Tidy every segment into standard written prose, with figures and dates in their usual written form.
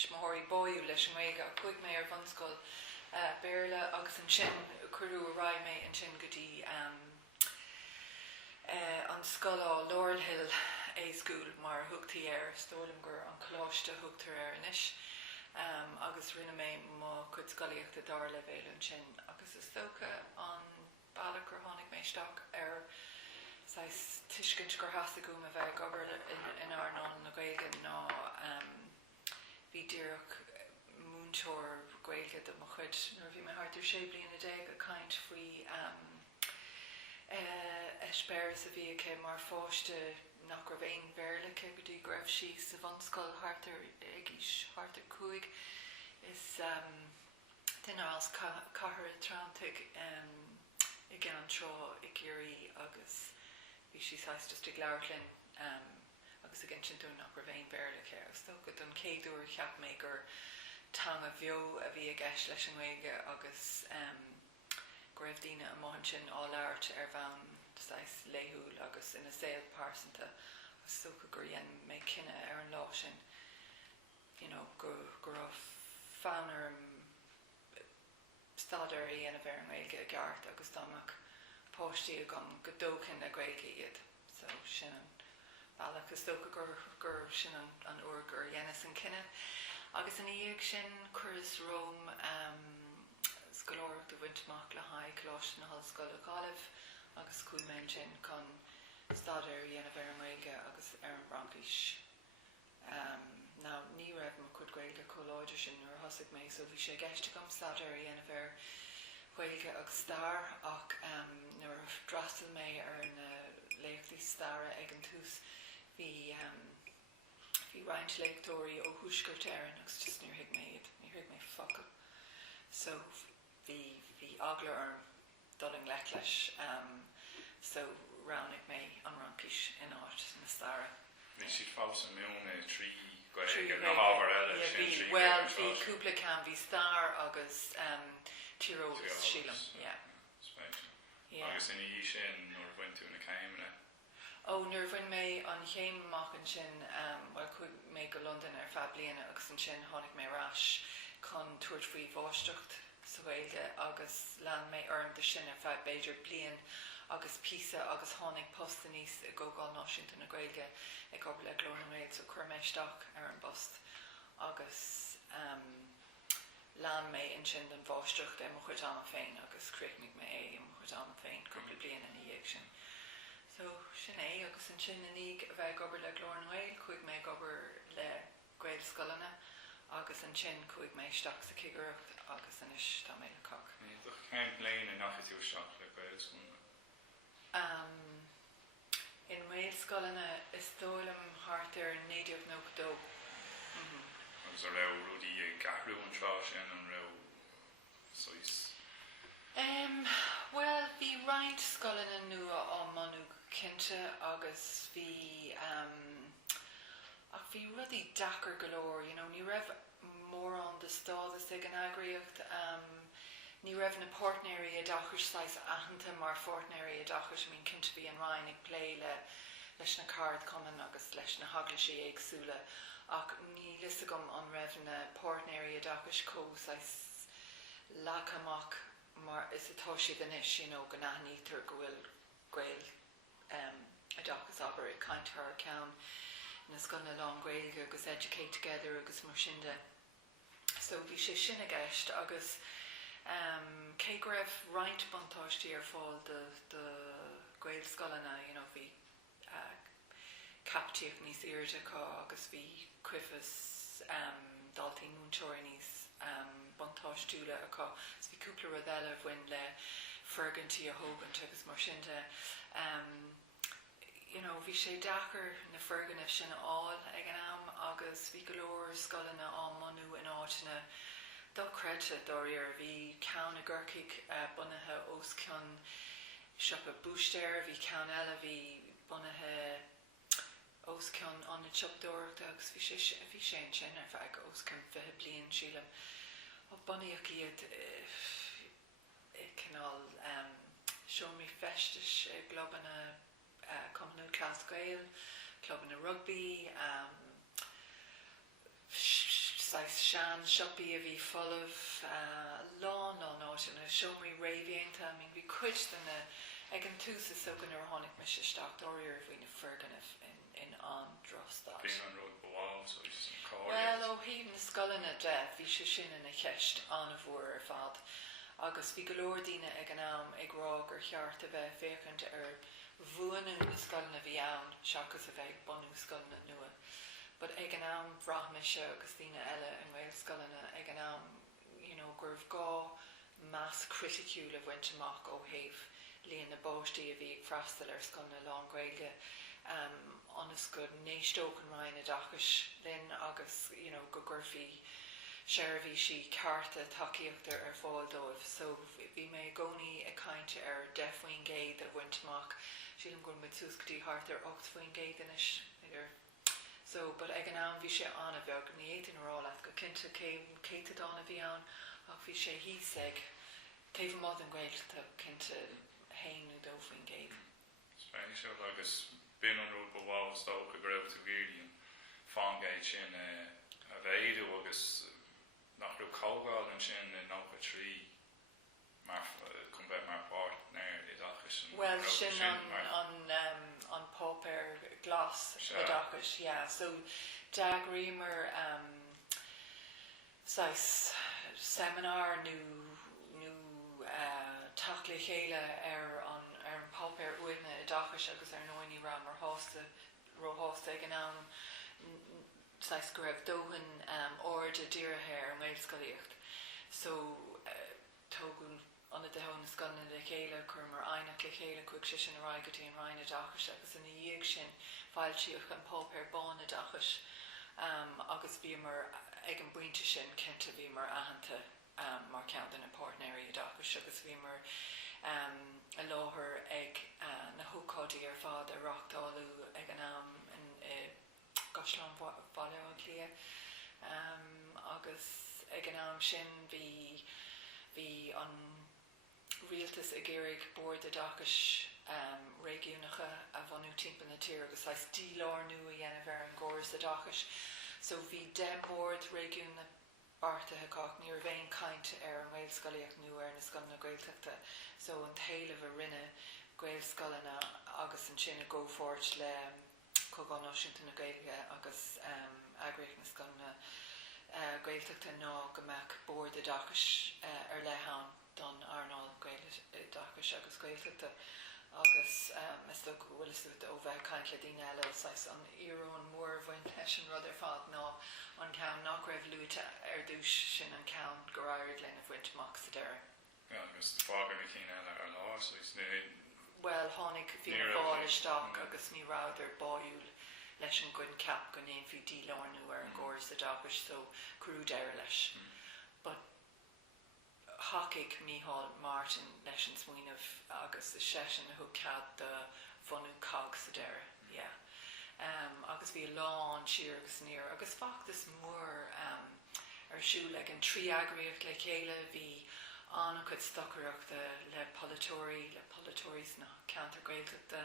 Smóirí bóú leis an méige a chuig mé ar bhanscoil béirle agus an sin chuú a raid mé an sin gotí an scoil Laurel Hill School mar thugtaí ar stólam gur an choláiste thugtar ar inis agus rinne mé má chud scoíochta dar le bhéile an sin agus is tócha an bailach gur tháinig mé isteach ar tuiscint gur hasasta go a bheith gobar in airnán na Gaeilge ná bhí díreach múntóir Gaeilge do mo chud nuair bhí mé hartar sé bliana a déag a caint faoi spéir sa bhí ché mar fáiste nach gur bhéon bhéirlacha go dtí go raibh sí sa bhanscoil hartar agis hartar cuaig is duine as cathair trántaigh i gceann an treo i gcéirí agus bhí sí just ag leirlinn agus a gin sin dún nach gur bhéon bhéirlacha agus tó go don céadúir cheap mé gur tan a bheo a bhí a gceist leis an Gaeilge agus go raibh daoine a maihan sin á leirt ar bhean léthúil agus ina saoil pásanta agus socha gur dhéann mé cinenne ar an lá sin gur raibh fanarm staidir í ana bhar an Gaeilge a gceart agus dámach póistí agam go dócin a Gaeilge iad so sin an bailach is tócha gur sin an uair gur dhéanas an cinenne agus in íag sin churas Rome scoláireach do bhaintach le haid cláiste na hallscoil a Gaillimh agus cúilméin sin chun staidir dhéanamh ar an Gaeilge agus ar an Brancais. Ná ní raibh mar chud Gaeilge choláidir sin nuair thosaigh mé so bhí sé gceiste gom staidir dhéanamh ar Gaeilge agus stair ach nuair drastal mé ar na léachtaí staire ag an tús bhí roinnt leictóirí ó thuaisceart éireann agus just ní thuig mé focail so bhí agla orm doling lech leis so rounnig mé an Brancais in áit na staire. Bhí siad fása miúna trí Gaeilge na hábhar eile sin trí well bhí cúpla ceann bhí stair agus tírógus sílam agus in í sin nuair bhain tú na céimne nuair bhain mé an chéim amachchan sin bhil chuig mé go London ar feadh bliana agus an sin tháinig mé rais chun tuairt faoi bháisteacht sa Gaeilge agus lean mé orm de sin ar feadh beidir blian agus písa agus tháinig posta níos i gcógáil náisiúnta na Gaeilge ag obair le glór an réid so chuir mé isteach ar an bost agus lean mé in sin den bháisteacht mo chuid anna féin agus cruithnig mé mo chuid anna féin cúpla blian in dhéag sin so sin agus an sin inig a bheith obair le glór an réid chuig mé obair le Gael scolanna agus an sin chuig mé isteach sa cigaireacht agus inis tá mé le coc. Cén léana nach tú isteach le Gael scolanna? In Gael scolanna is dólam thart ar 1992. Agus a raibh rudí gahrú an trá sin an raibh sois? Well, bhí roinnt scolanna nua á manú cinnte agus bhí ach bhí rudí dachar galóir, ní raibh mór an de stádas ag an eagraíocht ní raibh na partnéirí a dachar sais aitheanta mar fortnéirí a dachar mín cinnte bhí an rainn ag plé leis na card cuman agus leis na haglaisí agsúla ach ní lisa gom an raibh na partnéirí a dachar có sais lachamach mar is atá si ganis go naithnítar go bhfuil Gael a dachas aber i caintear ceann na scoilna lán Gaeilge agus Educate Together agus mar sinnde so bhí sé sin a gceist agus cé go raibh roinnt buntáistí ar fáil de Gael scolanna bhí captíoch níos irde agus bhí cuifas daltaí múntóirí níos buntáistúla acu so bhí cúpla rud eile bhain le fergantí a thógant agus mar sinnde bhí sé dachar na ferganah sin áil ag an am agus bhí go leor scolanna á manú in áitina dá creite dóir bhí ceann a ggurcaigh bunathe os ceann siopa búisteir bhí ceann eile bhí bunathe os ceann an na teopdóireachta agus bhí sé sin ar feadh os ceann 20 bliain sílam ó bunaíoch iad cinál seomí festais globanna Commonwealth Class Gael, club in rugby, sais sean siopí a bhí full lá ána siomí réhhéanta I mean bhí cuid duna ag an túsa sogan ar tháinig me sé staachtóir a bhína fergan in an drostát. Bhín an rud bháil so is Well ó hí na scolanna de bhí sé sin in a cheist an bhór ar fad agus bhí go leor daoine ag an am ag rá gur cheart a bheith féchant ar bhuanú na scolanna bhí ann seachas a bheith bonú scolanna nua. But ag an am bhraithmise agus daoine eile an bhfuil scolanna ag an am gurbh gá mass criticúil a bhaint amach ó thaobh líon na bóistí a bhí ag freastal ar scolanna lán Gaeilge anas go néistócan rainn a dachas linn agus go gurfií seirbhí sí carta takeíochta ar fáil dóibh so bhí mé gcónaí a cainte ar 10 faoin géad a bhaint amach sílim gur mit súscatí hart ar 8 faoin géad inis so but ag an am bhí sé anna bheag ní éidir rála go cinnte céite dána bhí an ach bhí sé híos ag taobh mád an Gaelta cinnte hainú dó faoin géad. Spéisiúil agus bín an rud bháil stócha go raibh tú gúiríon fáingéid sin a bhéadú agus nach raibh cágáil an sin in nócha trí mar chun bheith mar páirt néir i dachas well sin an pápéir glas a dachas so dag rimer sais seminar nó tacla chéile ar an pápéir uine a dachas agus ar nóí ram ar hásta ag an am sais go raibh dóhan ord a dírehéir an méilscoíocht so tógun an de hon scolanna le chéile chur mar ainach le chéile chuig sé sin a raigotí an rainn a dachas agus in dhéag sin fáiltíoch an pápéir bán a dachas agus bí mar ag an buinte sin cinnte bhí mar ahananta mar cean in a partnéirí a dachas agus bhí mar a láthair ag na hócádaí ar fád a reachtáú ag an am in Gosláán bhaile lia agus ag an am sin bhí an rialtas a géirigh board a dachas régiúnacha a bhanú timp na tír agus leis dílár nu a dhéanamh ar an gcóras a dachas so bhí de board régiúna bartathe cach níor bhéin caint ar an Gaelscoileacht nu ar na scolanna Gaeltachta so an taobh a rinne Gaelscoileanna agus an sin a ggófort le cógáin náisiúnta na Gaeilge agus agraic na scolanna Gaeltachta ná go mbeadh board a dachas ar leithan don Arnál dachas agus Gaeltachta agus is do bhfuil is ó bheith caint le daoine eile sais an iarón mór bhain leis an rud ar fad ná an ceann nach raibh luúte ar dúis sin an ceann go raibh lena bhaint amach sa deire. agus fágan na cíine eile ar lá so is well tháinig bhí fáil isteach agus ní ráidir báúil leis an gcuin cap go néon fiú dílárnú ar an gcóras a dachas so cruú deire leis but Hacaigh Mícheál Martin leis an smaoinemh agus is sesin a thug cad de bhanú cag sa deire agus bhí lán siar agus níor agus fachtas mór arsúil ag an trí agríocht le chéile bhí anna chud stocareachta le polytóiris na ceantar Gaeltachta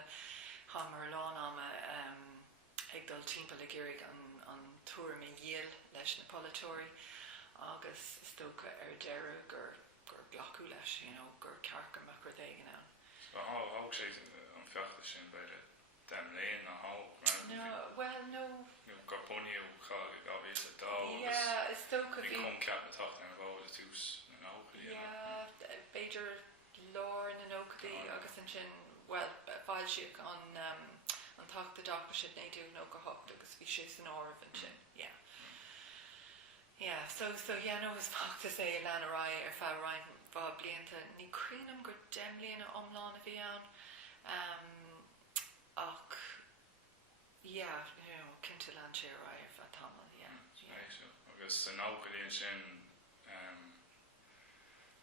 hamar lán ama ag dul timpeall a géirigh an túir me dhéal leis na polytóirí agus stocha ar deire gur glacu leis gur cearcha me gur dhéigen an. So hág sé an feachta sin beidir dem léon na well no go buíú gáhí a dá is stocha bhí chun ceap tacht an bháil túús na óchaí beidir lár na nóchadaí agus an sin well fáil siad an tacht a dachas sin néidir nó go hocht agus bhí sé san ámh an sin so no is fachtas é lena rá ar fá rain bá blianta ní crinam gur demlíonna omláin a bhí an ach cinnte lean sé rá ar fá tamil agus san áchaíonn sin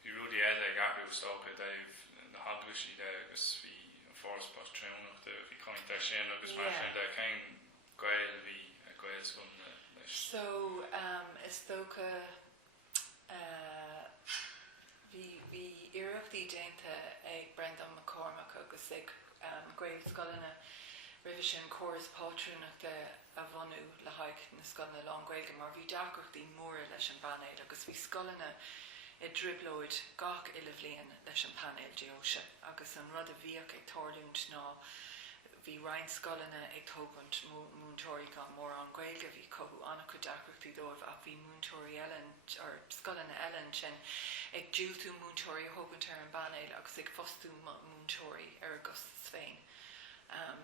bhí rudí eile gaú stocha Dave na haglaisí de agus bhí an fórspás trénachta bhí cointe sin agus mar sin de céin gail bhí a gail chun so is tócha bhí iireachtaí déanta ag Brendan McCormack agus ag Gaelscoileanna revision chorus patrúnach de a bhanú le haig na scoilna lán Gaeilge mar bhí deacrachtaí móra leis an banéil agus bhí scoilna I driblóid gach ile bhliain leis an panel deoise agus an rud a bhíoch ag tarlúnt ná bhí rein scoilna ag tógant múntóirí gan mór an Gaeilge bhí cothú anna chu deacrachtaí dóibh ach bhí múntóirí Ellen ar scoilna Ellen sin ag dúiltú múntóirí a thógant ar an banéil agus ag fostú múntóirí ar Augustus féin.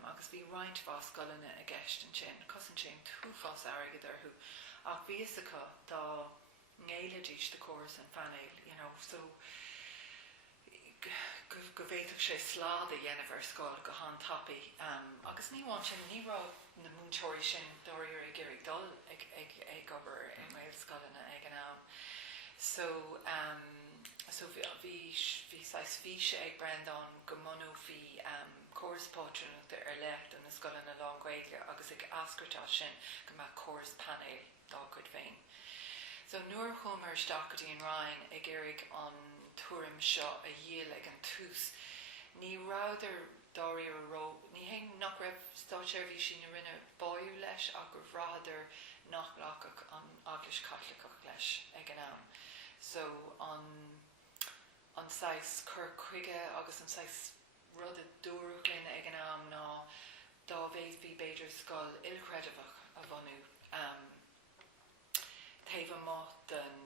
Agus bhí roiint bá scoilna a gceist an sin, cos an sin túfás airgad arthú ach bhí is acu dá ngéile díos de chóras an fanéil, so go bhféadfadh sé slád a dhéanamh ar scáil go hán tapaí agus níháin sin nírá na múntóirí sin dóiríar ag iarraigh dul ag obair I mbeidh scoilna ag an am. So bhí sé ag brandán go mnú bhí chóras pátrúnachta ar lecht an na scoilna lán Gaeilge agus ag ascrtá sin go mbeadh chóras panéil dá chud féin. So nuair chumar stacadí an Ryan ag iarraigh an tuairim seo a dhéal ag an tús, ní ráidir dáiríar a ró, ní hain nach raibh stáisiirbhí sin na rinne báú leis ach gur bhráidir nach lachach an Eaglas Cathlicach leis ag an am. So an sais cur chuige agus an sais rud a dúrach linn ag an am ná dá bhéad bhí beidir scoil ilchreidimhach a bhanú. Taobh amach den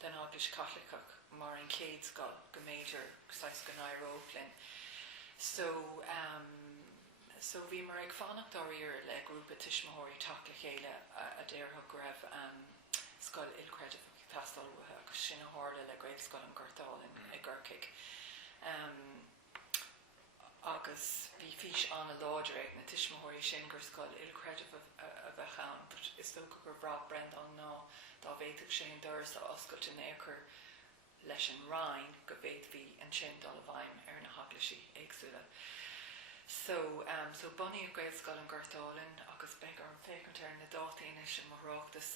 Eaglas Cathlicach mar an céad scoil go méidir sais go Nairobi. So bhí mar ag fánach dáiríar le grúpa tuismitheoirí teach le chéile a déirthug go raibh scoil ilchreidimhach tastalmhathe agus sin a tharla le Gaelscoil an Ghairtáil i Gcorcaigh. Agus bhí fís anna láidir ag na tuismitheoirí sin gur scoil ilchreidimh a bheith ann, but is tócha gur bhrá Brendan ná dá bhéadfadh sé an doras a oscailt in éair leis an Rhine go bhéad bhí an sin dul a bhaim ar na haglaisí éagsúla. So bunaí a Gaelscoil an Ghairtáil agus beag ar an fécant ar na dátaine sin marráachtas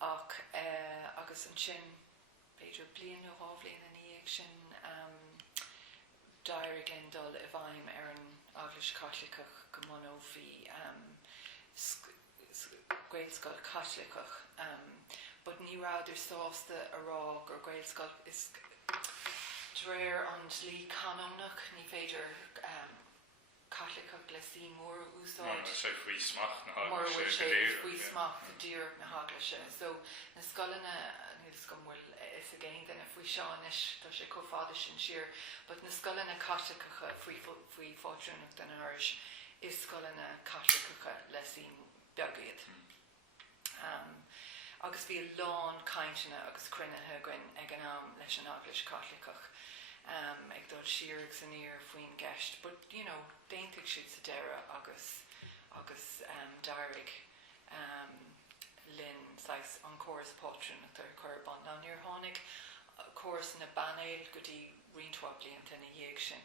agus an sin beidir bliain nó rábbliain in íag sin dairigh linn dul a bhaim ar an Eaglas Cathlicach go mnú bhí Gaelscoil Cathlicach but ní ráidir sásta a rá gur Gaelscoil is dréir an lí canónach ní féidir Cathlicach le sí mór úsáid faoi smach na mór bhfuil sé faoi smach na dír na haglaise. So na scoilna níos go bhfuil is a géin den a faoi seánis tá sé cófáda sin siar, but na scoilna Cathlicacha faoi fátrúnach den áris is scoilna Cathlicacha le sí beagaiad. Agus bhí lán cainteanna agus cruinnithe goin ag an am leis an Eaglas Cathlicach ag dul siarg san ír faoin gceist, but déantaigh siad sa deireadh agus dairigh linn sais an chóras pátrúnachta ar churbán. Ná níor tháinig chóras na banéil go dtí riontrá blianta na dhéag sin.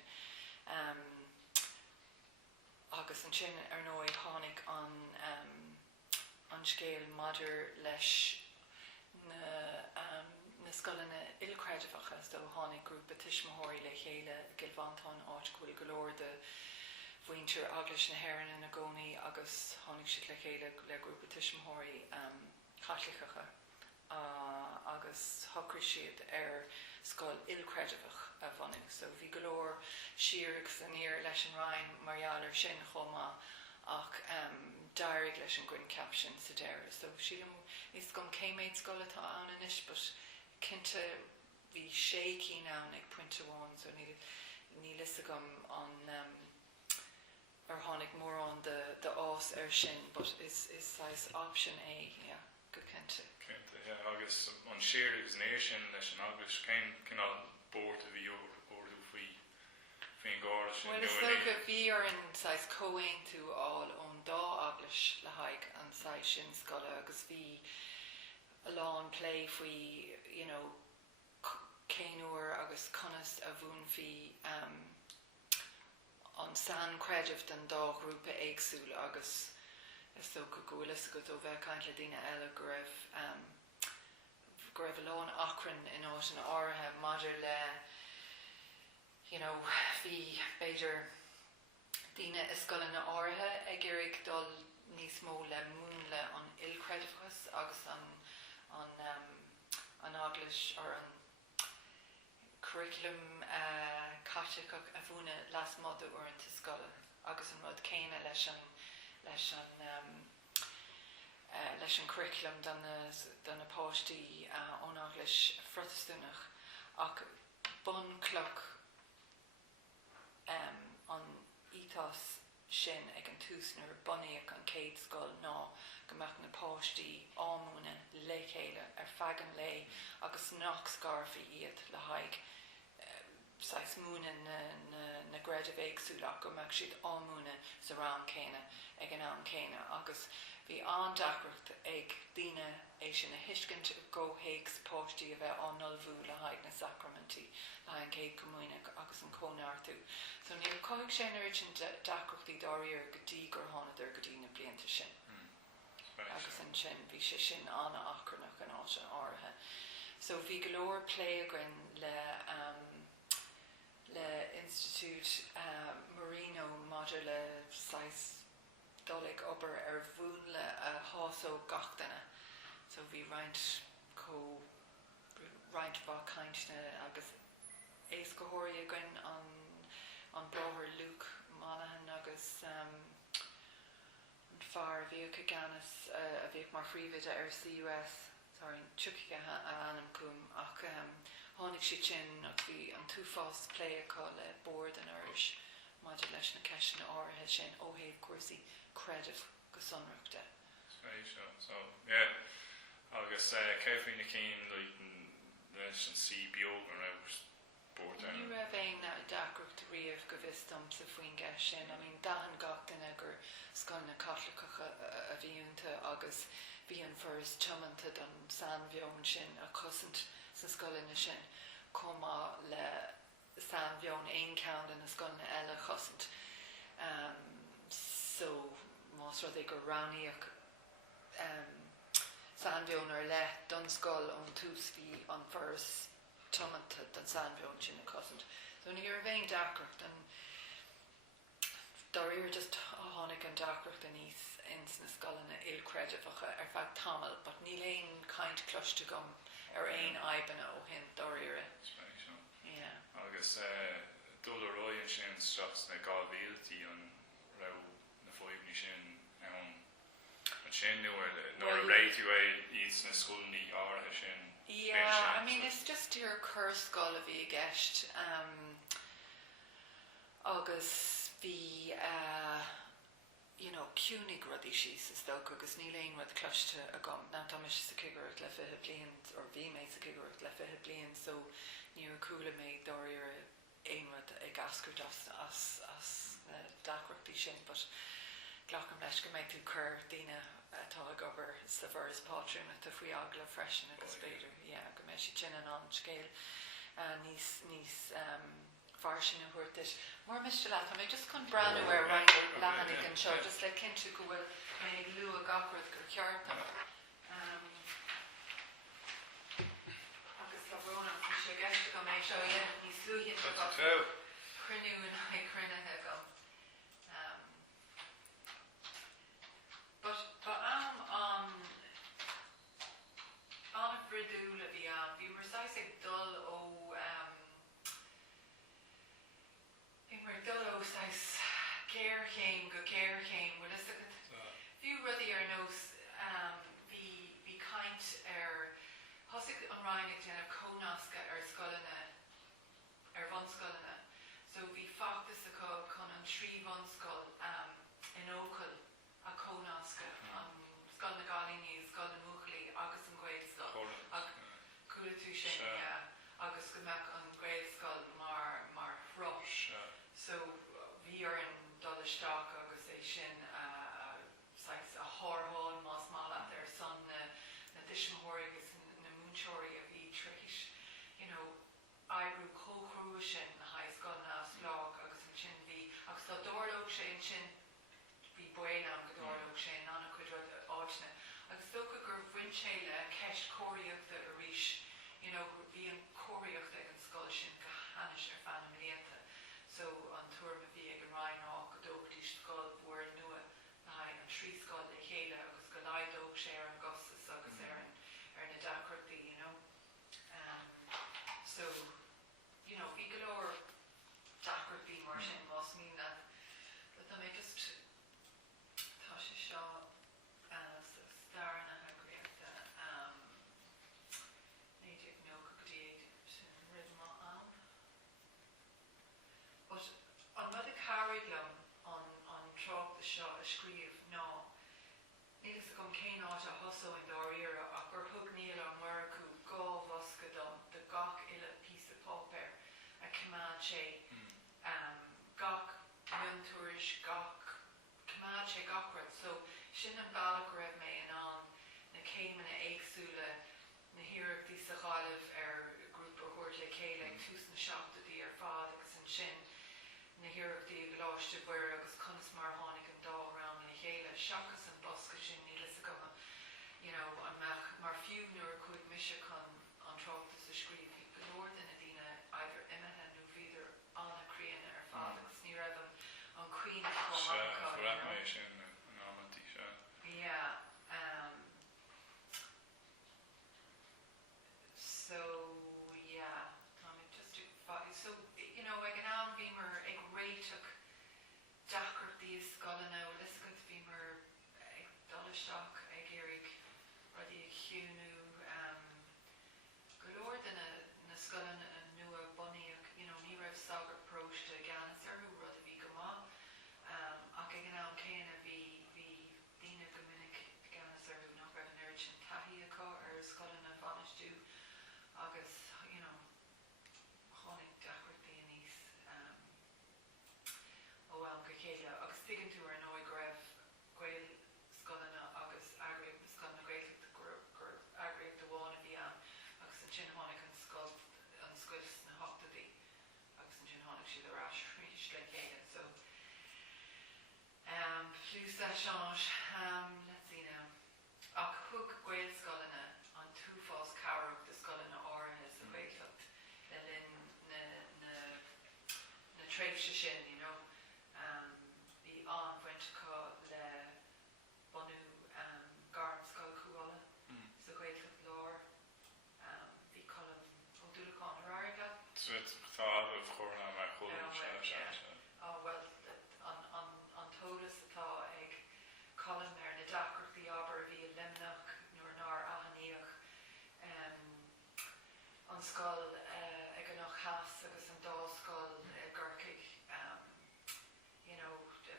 Agus an sin ar nóid tháinig an scéal maidir leis na scoilna ilchreidimhacha do tháinig grúpa tuismitheoirí le chéile gilbhantán áit chuaigh go leor de bhaintear Eaglas na hÉireanna na gcónaí agus tháinig siad le chéile le grúpa tuismitheoirí Cathlicacha agus thocraigh siad ar scoil ilchreidimhach a bhanú. So bhí go leor siarg san ír leis an Rhine marall ar sin chomá ach dairigh leis an gcuin ceap sin sa deireadh. So sílam is gom céiméid scoil atá ann inis, but cinnte bhí sé cín ann ag puinte amháin, so ní lisa gom an ar tháinig mór an de ás ar sin, but is sais option A, go cinnte. Agus an siar agus néir sin leis an Eaglas cinál bórt a bhí orú faoin gáir sin. Well, is socha bhí ar an sais cóhain tú áil ón dá Eaglas le haig an sais sin scoile agus bhí a lán play faoi céanúir agus conas a bhún faoi an san creidirh den dá grúpa éagsúla agus is socha go bhfuil go ó bheith caiint le daoine eile go raibh lán acran in áit an áirithe maidir le bhí beidir Dína is scoil na áirithe ag iarraidh dul níos mó le mún le an ilcreidimhas agus an aglas ar an curriculum caiteach a bhúna las modú uaireanta scoile agus an rud céine leis an curriculum don na páistí ón aglas frotastúnach ach bun cloch an ethos sin ag an túsnar bunaíoch an céad scoil ná gomach na páistí ámúna le chéile ar feagan le agus nach scarfaí iad le haig sais múna na greidir éagsúlaach gomach siad ámúna sa rán céine ag an am céine agus bhí an dacracht ag daoine é sin na hiiscint go héigs páistí a bheith an nolbhú le haig na sacramentí le haig céad comúine agus an cónartú. So níor cóigh sé ar sin dacrachtaí dáiríar go dtí gur tháinar go dtí na blianta sin. Agus an sin bhí sé sin anna acranach an áise áirithe. So bhí go leor pléagrin le Institute Marino Maidir le 6 dolig obair ar bhún le a hásó gachtainna. So bhí roint bá caintne agus éascothirí againn an bróthir Luke Monaghan agus an fear bhíoh ganas a bhíoh mar phríomhaide ar CUS tuciige anam cúm ach tháinig si sin ach bhí an túfás pléacha le board an irish maidir leis na ceisina áirithe sin ó thaobh cuasaí creidir go sonreachta. So, yeah, agus céimhín na cín leis an sí beag an raibh board down. Ní raibh éon dacracht riamh go bhis dom sa faoin gceis sin. I mean, dahan gachtainna gur scoil na catlachacha a bhíúnta agus bhíon first tuamanta don sanbheon sin a cosint sa scoilina sin comá le sanbheon aon ceann na scoilna eile cosint. So más rud ag gur ránaíoch sanbheon ar le don scoil ón tús bhí an first tuamanta don sanbheon sin a cosint. So ní ar bhéin dacracht an doiríor just tháinig an dacracht a níos ins na scoilna ilcreideacha ar feadh tamil, but ní léon caint cloiste gom ar aon aibanna ó hin doiríre. Agus dul a roiann sin stracht na gábhíaltaí an raibh na fóimhní sin an sin nuair nóair a réitiú é iad na scoilní áirithe sin. Yeah, I mean, it's just your curse scoil a bhí gceist agus bhí cúnig rudí síos is dócha agus ní léon rud cloiste a gom ná tá mis sa cigúirt le 5 bliain or bhí méid sa cigúirt le 5 bliain so níor coolla méid doiríar aon rud ag ascairt as na dacrachtaí sin, but ghlacham leis go méid tú cur daoine atá ag obair sa bheirs pátriúna a faoi agla freisin agus féidir go méid si sin an scéal níos farsin a thuirtis. Mór Mr. Lath, I'm just chun brand new ar right lehannig an seo, just le cinnte go bhfuil méid lu a gacrad gur ceartna. Agus le bróna chu sé gceiste go méid seo níos luúhinn go cruinniún ag cruinethe go. But an bhridú le bhí mar sais ag dul ó céir chéim go céir chéim bhfuil is fiú rudí ar nós bhí caint ar thosaigh an ráinnig déanamh cónasca ar scoilina ar bhanscoilina, so bhí fachtas acu chun an trí bhanscoil in ócail a cónasca an scoil na Gáilíní, scoil na Múchlaí agus an Gréad scoil cúla tú sin agus go mbeadh an Gréad scoil mar thrush. So bhí ar an dul isteach agus é sin a thorthán más mála ar san na dismóirí agus na múnseoirí a bhí tríis. Aibreú cóchrú sin na haiscoil na slách agus an sin bhí agus tá dóirlóg sé an sin bhí buélam go dóirlóg sé nána chuid rud áitne. Agus tócha gur bhain sé le ceist cóiríochta a ríis, bhí an cóiríochta ag an scoil sin go hanis ar fanna mblianta. So an tuairm a bhí ag an Ryan á go dócht scríomh ná. Nílas gom cén áit a hoso in dáíire ach gur thug níl an mar acu gá bhosca dom de gach ile píos a pápéir a cumad sé gach miúntúris gach cumad sé gachrad. So sin an bailach go raibh mé an na céimena éagsúla na hiireachtaí sa ghaillimh grúpa chuirt le céile tús na seachtaí ar fád agus an sin na hiireachtaí go láiste buir agus conas mar tháinig an dá ram le chéile seachas an bosca sin nílas go an meach mar fiú nuair chuig mise chun an tráchtas a scríb hí golóir den a dtíine either imethe nó bhíidir anna críanna ar fád agus ní raibh an cuioine mé sin an amantí se. Yeah. So yeah, Tommy, just so ag an am bhí mar ag réiteach deachreachtaí scolanna liscad bhí mar ag dolisteach ag éirigh rudí ag chiúnú golóir de na scolanna an nua bunaíoch ní raibh sagart próiste ganas arú rud a bhí go maith ach ag an am céanna bhí daoine go minic ganas arú nach raibh an air sin taithí acu ar scolanna bhanistú agus tháinig deachreachtaí a níos ó bhfuil go chéile agus tuigeann tú ar an óig go raibh gael scolanna agus agraíocht na scolanna gaeltacht gur agraíocht do bháin a bhí agus an sin tháinig an scoil na hochtaí agus an sin tháinig siad arás rís le chéile. So plus a change let's see now ach thug gael scolanna an túfás cabharach de scolanna áirithe sa gaeltacht le linn na tréimhse sin bhí an bhainte le bunú garm scoil cúála sa gaeltacht lár bhí colm ó dúlaán ar airga. So tá ah chorna me chó well an tóras atá ag colm ar na deachreachtaí aber bhí a limnach nuair nár aithníoch an scoil ag an nach chas agus an dá scoil ggurcaigh a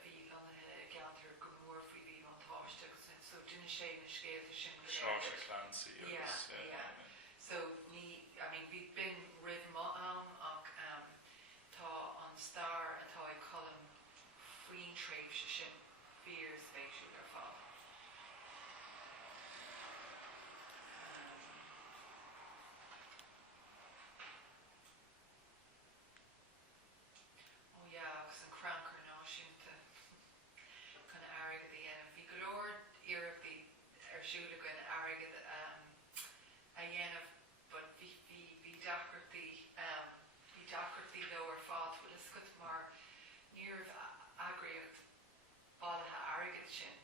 bhí lonathe geantar go mór faoi bhí an táiste agus so duine sé na scéalta sin Clancy so bhí bin rih má ach tá an star atá ag colm faoin tréimhse sin fear spéisiú ar fád. Agus an crankar náisiúnta chun airgad a dhéanamh. Bhí go leor iarachtaí arsúla goin airgad a dhéanamh, but bhí deachreachtaí leo ar fád bhfuil is scut mar níorbh agraíocht bálathe airgad sin,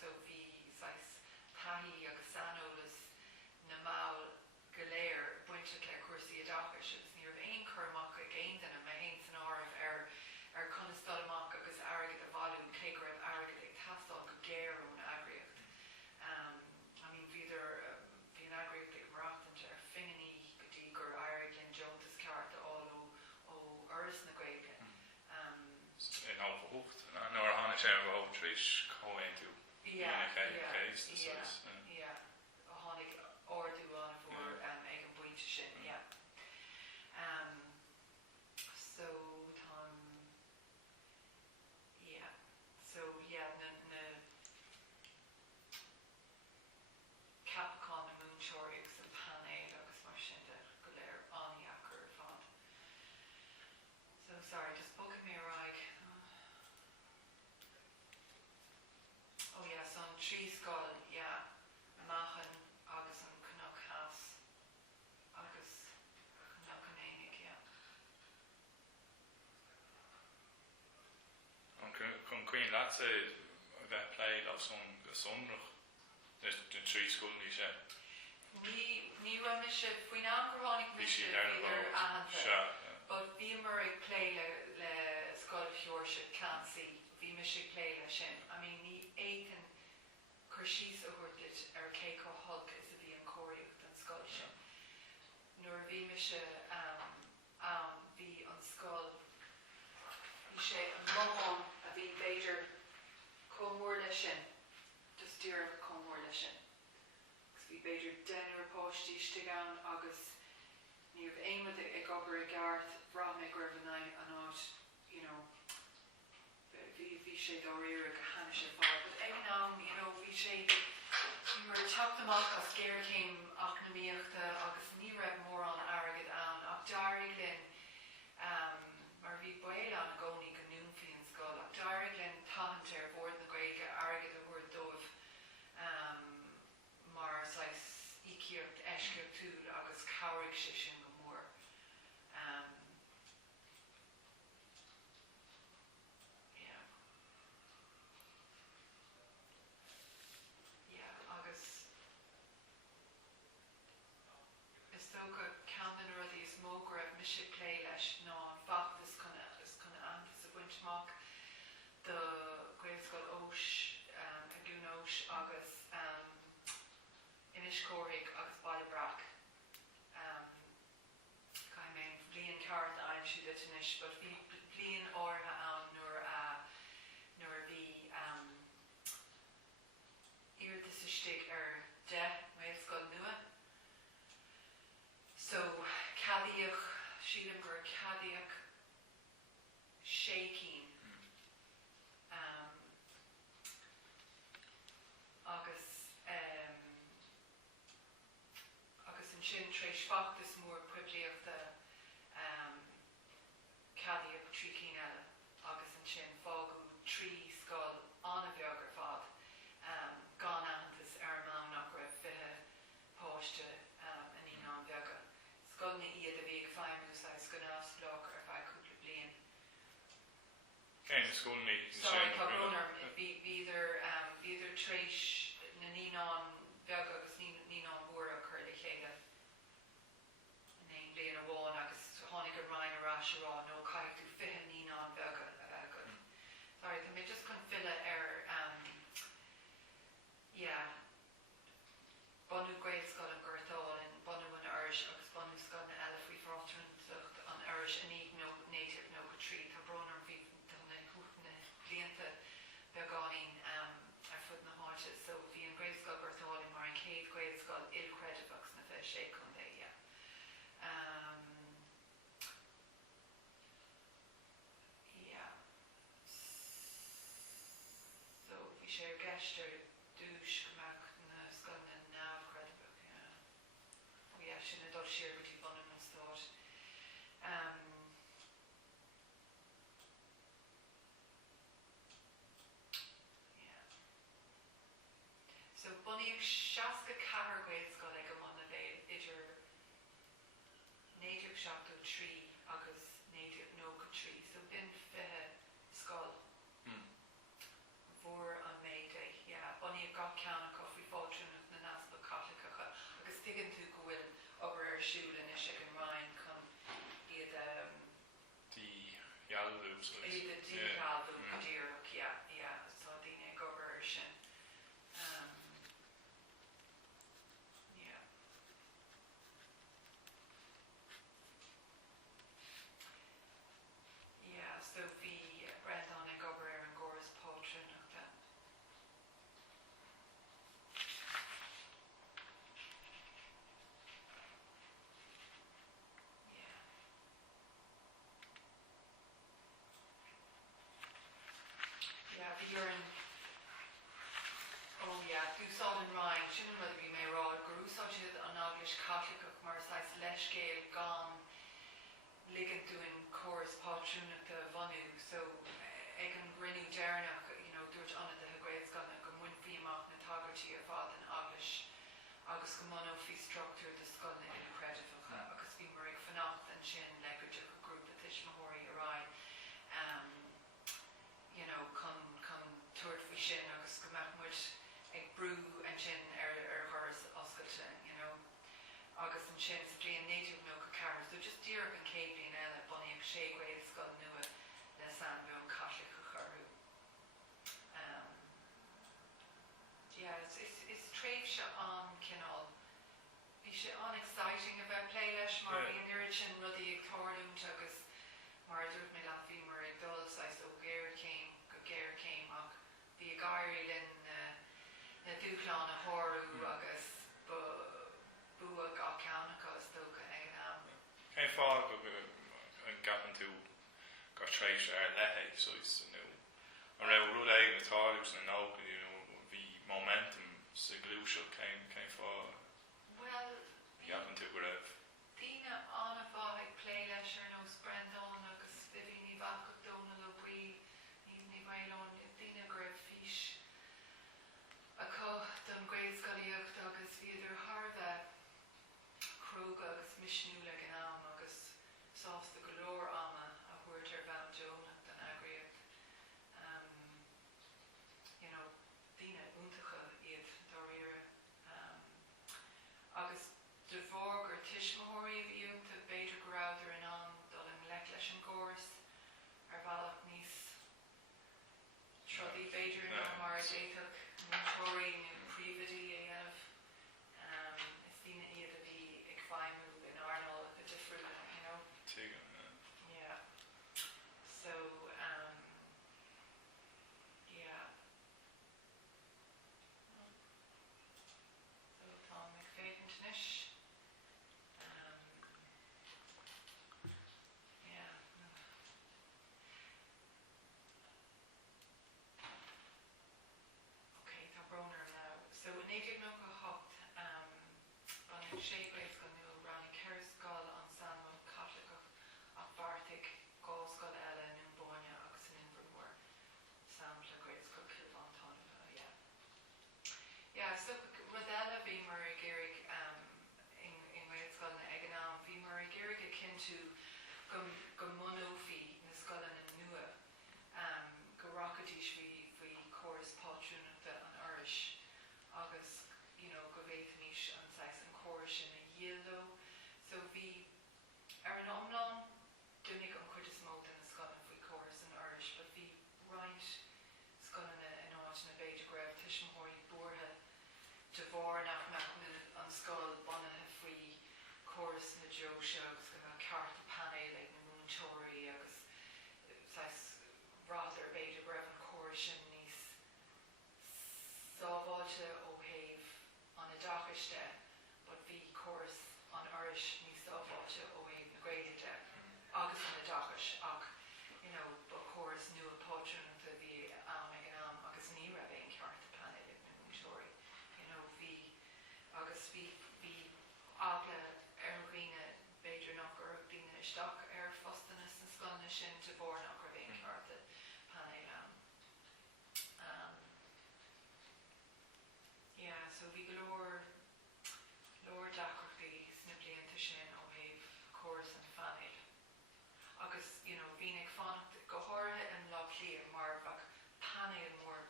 so bhí taithí agus sanolas na máil go léir buinte le cuasaí a dachar sin níorbh aon churmach ag aon dana me haon san áibh ar conas agus airgad a bhálú cé go raibh airgad ag tastáil go géir ón agraíocht. Bhí an agraíocht ag marachtainte ar finganí go dtí gur airg linn Jotas ceart ó oras na Gaeilge. In ábhacht nó hána sé bh tríéis chohain tú a tháinig ordú an bhór ag an buinte sin. Na Capcom na Moonshorix an Panéid agus mar sin de go léir aníachar ar fád. So sorry, just book me raig. Oh yeah, so an trí scoil, machan agus an Canuck House agus Canuck an Énig, chun cuioin lása a bheith pléid á sonrach den trí scoil ní sé. Ní raibh mise faoin amgurtháinig mise idir ahananta, but bhí mar ag plé le scoil Fiorse Clancy, bhí mise ag plé le sin. Ní éitheann chur síos a thuirtead ar cé có thug is a bhí an cóireacht an scoil sin. Nuair bhí mise bhí an scoil, bhí sé an món a bhí beidir comhúir beidir denir póistíiste gan agus níomh aimime ag obair I gceart bhrá mé gurbh an áit, bhí sé dó riir go hana sé fáil. But ag nám, bhí sé mar teach amach as géir céim ach na míochta agus ní raibh mór an airgid an ach dearig linn mar bhí bail an gcónaí go nún faoin scoil ach dearig linn taithint ar bhord na Gaeilge airgid a bhfuair dóibh mar ícíocht eisceocht túil agus cabhairg sé sin go mór. Agus is tócha ceann rudí is mó go raibh mise lé leis ná an facht is chuna antas a bhaintach do Gaelscoil Óis a gún Óis agus Inis Córaigh agus Ballybrack. Caiimén blian ceart aim siad inis, but bhí blian ortha ann nuair bhí iartas istigh ar 10 Gaelscoil nua. So cadíoch, sílim gur cadíoch sécín agus an sin tréis fachtas mór puibliíochta cadíoch trí cín eile agus an sin fágú trí scoil anna bheagar fad gan ahantas ar mám nach raibh fiche páiste in an bheaga. Scoil na iad a bhí ag feimús agus go nás blog ar feadh cúpla bliain. Céim scoil ní. Sorry, tá brónar, bhíidir tréis na níán bheaga agus níán búra chur le chéile. In éon bliain a bháin agus tháinig go rainn arás rá nó caiith tú fiche níán bheaga a bheaga. Sorry, tá mé just chun fille ar bonú Gaelscoil an Gurtáil bonú an Irish agus bonú scoil na eile faoi frátarntacht an Irish a native nó go trí tá brónar bhí na chuachna blianta beagáin ar fud na háite, so bhí an Gaelscoil Gurtáil mar an céad Gaelscoil ilcredifagus na bheith sé chun é. So bhí sé ar gceistir dúis gomeach na scoil na námhcredifach. Sin a dul siar gotí bun an stáit. So bunaíodh 60 cahar Gaelscoil ag go mana idir native seachtaí trí agus native nócha trí, so bin fiche scoil mhór an méide. Bunaíodh gach ceanna go faoi fáilteanach na naspa Catholicacha agus tuigeann tú go bhfuil obair ar siúil in is ag an Ryan chun iad Jalú díalú díreach, so daoine ag obair ar sin. So bhí Brendan ag obair ar an gcóras páilteanachta. Dúsáid an Ryan, sin an rud bhí mé rá grúsáid siad an Eaglas Cathlicach mar leiscéal gan ligean tú in córas páilteanachta bhanú, so ag an grinú dearnach, dúirt anna de Gaelscoil go mhain bhíach na tagartí ar fád an Eaglas agus go mná fhí struchtúr de scoil na ilcredifacha agus bhí mar ag fanacht an sin legaide go grúpa tuismóirí ará chun tuairt faoi sin agus go meachmuid ag brú an sin ar thuras oscailte, agus an sin sa bliain native nó go ceair, so just díreach an céad bliain eile bunaíodh sé Gaelscoil nua le san bheith an Catholic a chorú. Is tréimh se an cinál. Bhí sé exciting a bheith play leis mar bhí an irid sin rudí ag tarlúnt agus mar dúirt mé leat bhí mar ag dul ó géir céim ach bhí a gaiirí linn na dúchláán a thorú agus treis lehe, so is nu. An ra rud ag na talús na nóga, bhí momentum sa glúisiil céim fá Well, japan tú go raibh. Dina anna bhaig play leis ar nós Brendan agus bhí ní bhacach dóna le bhuail ní bhailón Dina go raibh fís a có don gréadscoíocht agus bhí idir Harbh cróga agus misisiú le an am agus sásta go leor ama a thuirt ar bhean Jonah den agriacht. Dina úntacha iad doíire. Agus de bhór tiismóirí a bhíúnta beidir go ráidir in an dul an le leis an gcóras ar bhealach níos trodí beidir ná mar déiteach mútóirí nó príomhadí a dhéanamh. Is Dina iad a bhí ag feimú in Arnold a diffriúla, Yeah. So, yeah. So, tá mig féidir tunis. Yeah. Okay, tá bronar now. So, in 1808, ban ségraéis go nua ranna ceir scoil an Samuel Catholic ach bharrtaigh gá scoil eile in Báine agus in Invermore. Samuel a grade scoil Kilbán yeah. Yeah, so rud eile bhí mar a géirigh in grade scoil na Eganam, bhí mar a géirigh a cinntiú go monófií na scoile na nua. Go racadís bhí córas pátrúnachta an Irish agus go bhéithníos an sais an chóras sin a dhéaldó. So bhí ar an omláin dunig an chuid is móta na scoileann faoi chóras an Irish, but bhí roinnt scoileanna in áit na beidir go raibh tiismóirí buartha de bhór nach meachna an scoil bunathe faoi chóras na Joise agus go bhfuil ceart a panel ag na múntóirí agus sais ráidir beidir go raibh an chóras sin níos sábháilte ó thaobh an a dachiste, but bhí chóras an Irish níos sábháilte ó thaobh na gréideide agus an a dachis ach ba chóras nua pátrúnachta bhí am ag an am agus ní raibh aon ceart a panel ag na múntóirí. Agus bhí agla ar an ghuine beidir nach gur Dina isteach ar fostanna san scoilne sin de bhór nach gur aon ceart a panel am. Yeah, so bhí go leor dacrochtaí sna blianta sin ó thaobh chóras an fanil. Agus, bhín ag fannacht go háirithe an lá clia mar bhach panel mór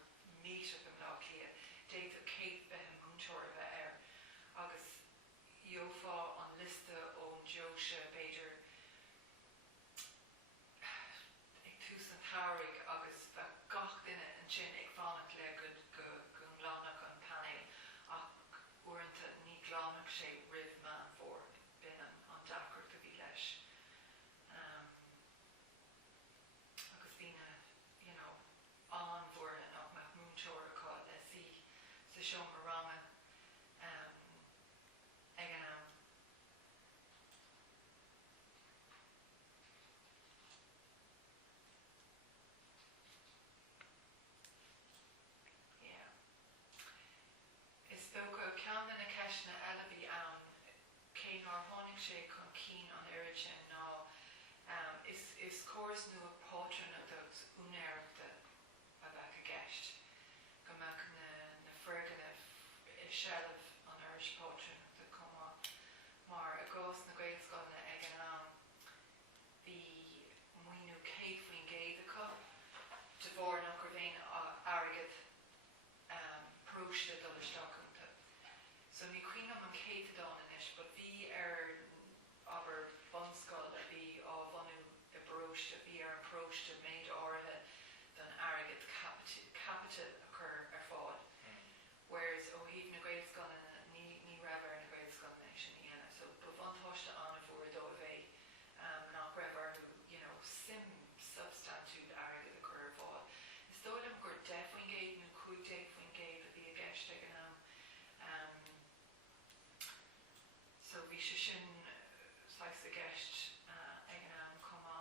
míteach an lá clia. Déitach céad bheith múntóir bheith air. Agus dheofá an lista ón Joise beidir ag tús an thabhraigh agus bheith gach duine an sin ag fannacht le go nglánach an panel ach uaireanta ní glánach sé ribh man fór bin an dacrocht a bhí leis. Agus Dina, an bhuaire nach meach múntóir aá le sí sa seo mar ranga ag an am. Yeah. Is tóca ceann na ceisna eile bhí ann cé nár tháinig sé chun cín an oiread sin ná is córas nua pátrúnachta únéireachta a bheith a gceist. Go mbeadh na freaganna i seileadh an Irish pátrúnachta comá mar a gcás na gréadscoilna ag an am bhí muoinú céad faoin géad acu de bhór nach gur bhéin airgid próiste dul isteachanta. So ní cuineam an céad adáin inis, but bhí ar aber bunscoil a bhí á bhanú i bróiste, bhí ar an próiste méid áirithe don airgid capite a chur ar fáil. Whereas ó híomh na gréadscoilna ní raibh ar na gréadscoilna sin dhéanamh. So ba bhantáiste anna fuair dó a bheith nach raibh arthú sim substantúd airgid a chur ar fáil. Is dóilm gur 10 faoin géad nó 15 faoin géad a bhí a gceist ag an am. So bhí sé sin sais a gceist ag an am comá.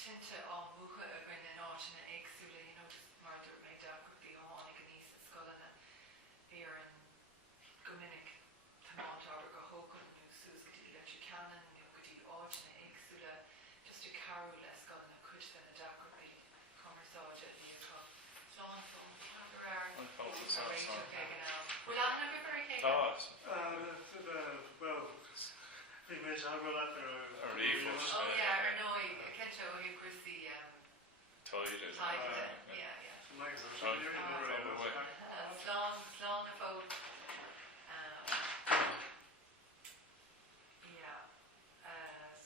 tinte á mucha a gin in áitina éagsúla, just mar dúirt méid deacrachtaí a tháinig a níos sa scolanna bhíar an go minic tamátáir go hógan nó suas go dtí leitri canan nó go dtí áitina éagsúla just i carú le scolanna cuid fan na deacrachtaí conversáide a bhí acu. Slán fón An fáilte a sa réiteach sa. ag an am. Bhfuil anna go bar ag Tá, Well, bhí mé agla a ríomh. Oh yeah, ar nói, Kento he cuasaí Táide. taide, yeah. Slán a fód. Yeah.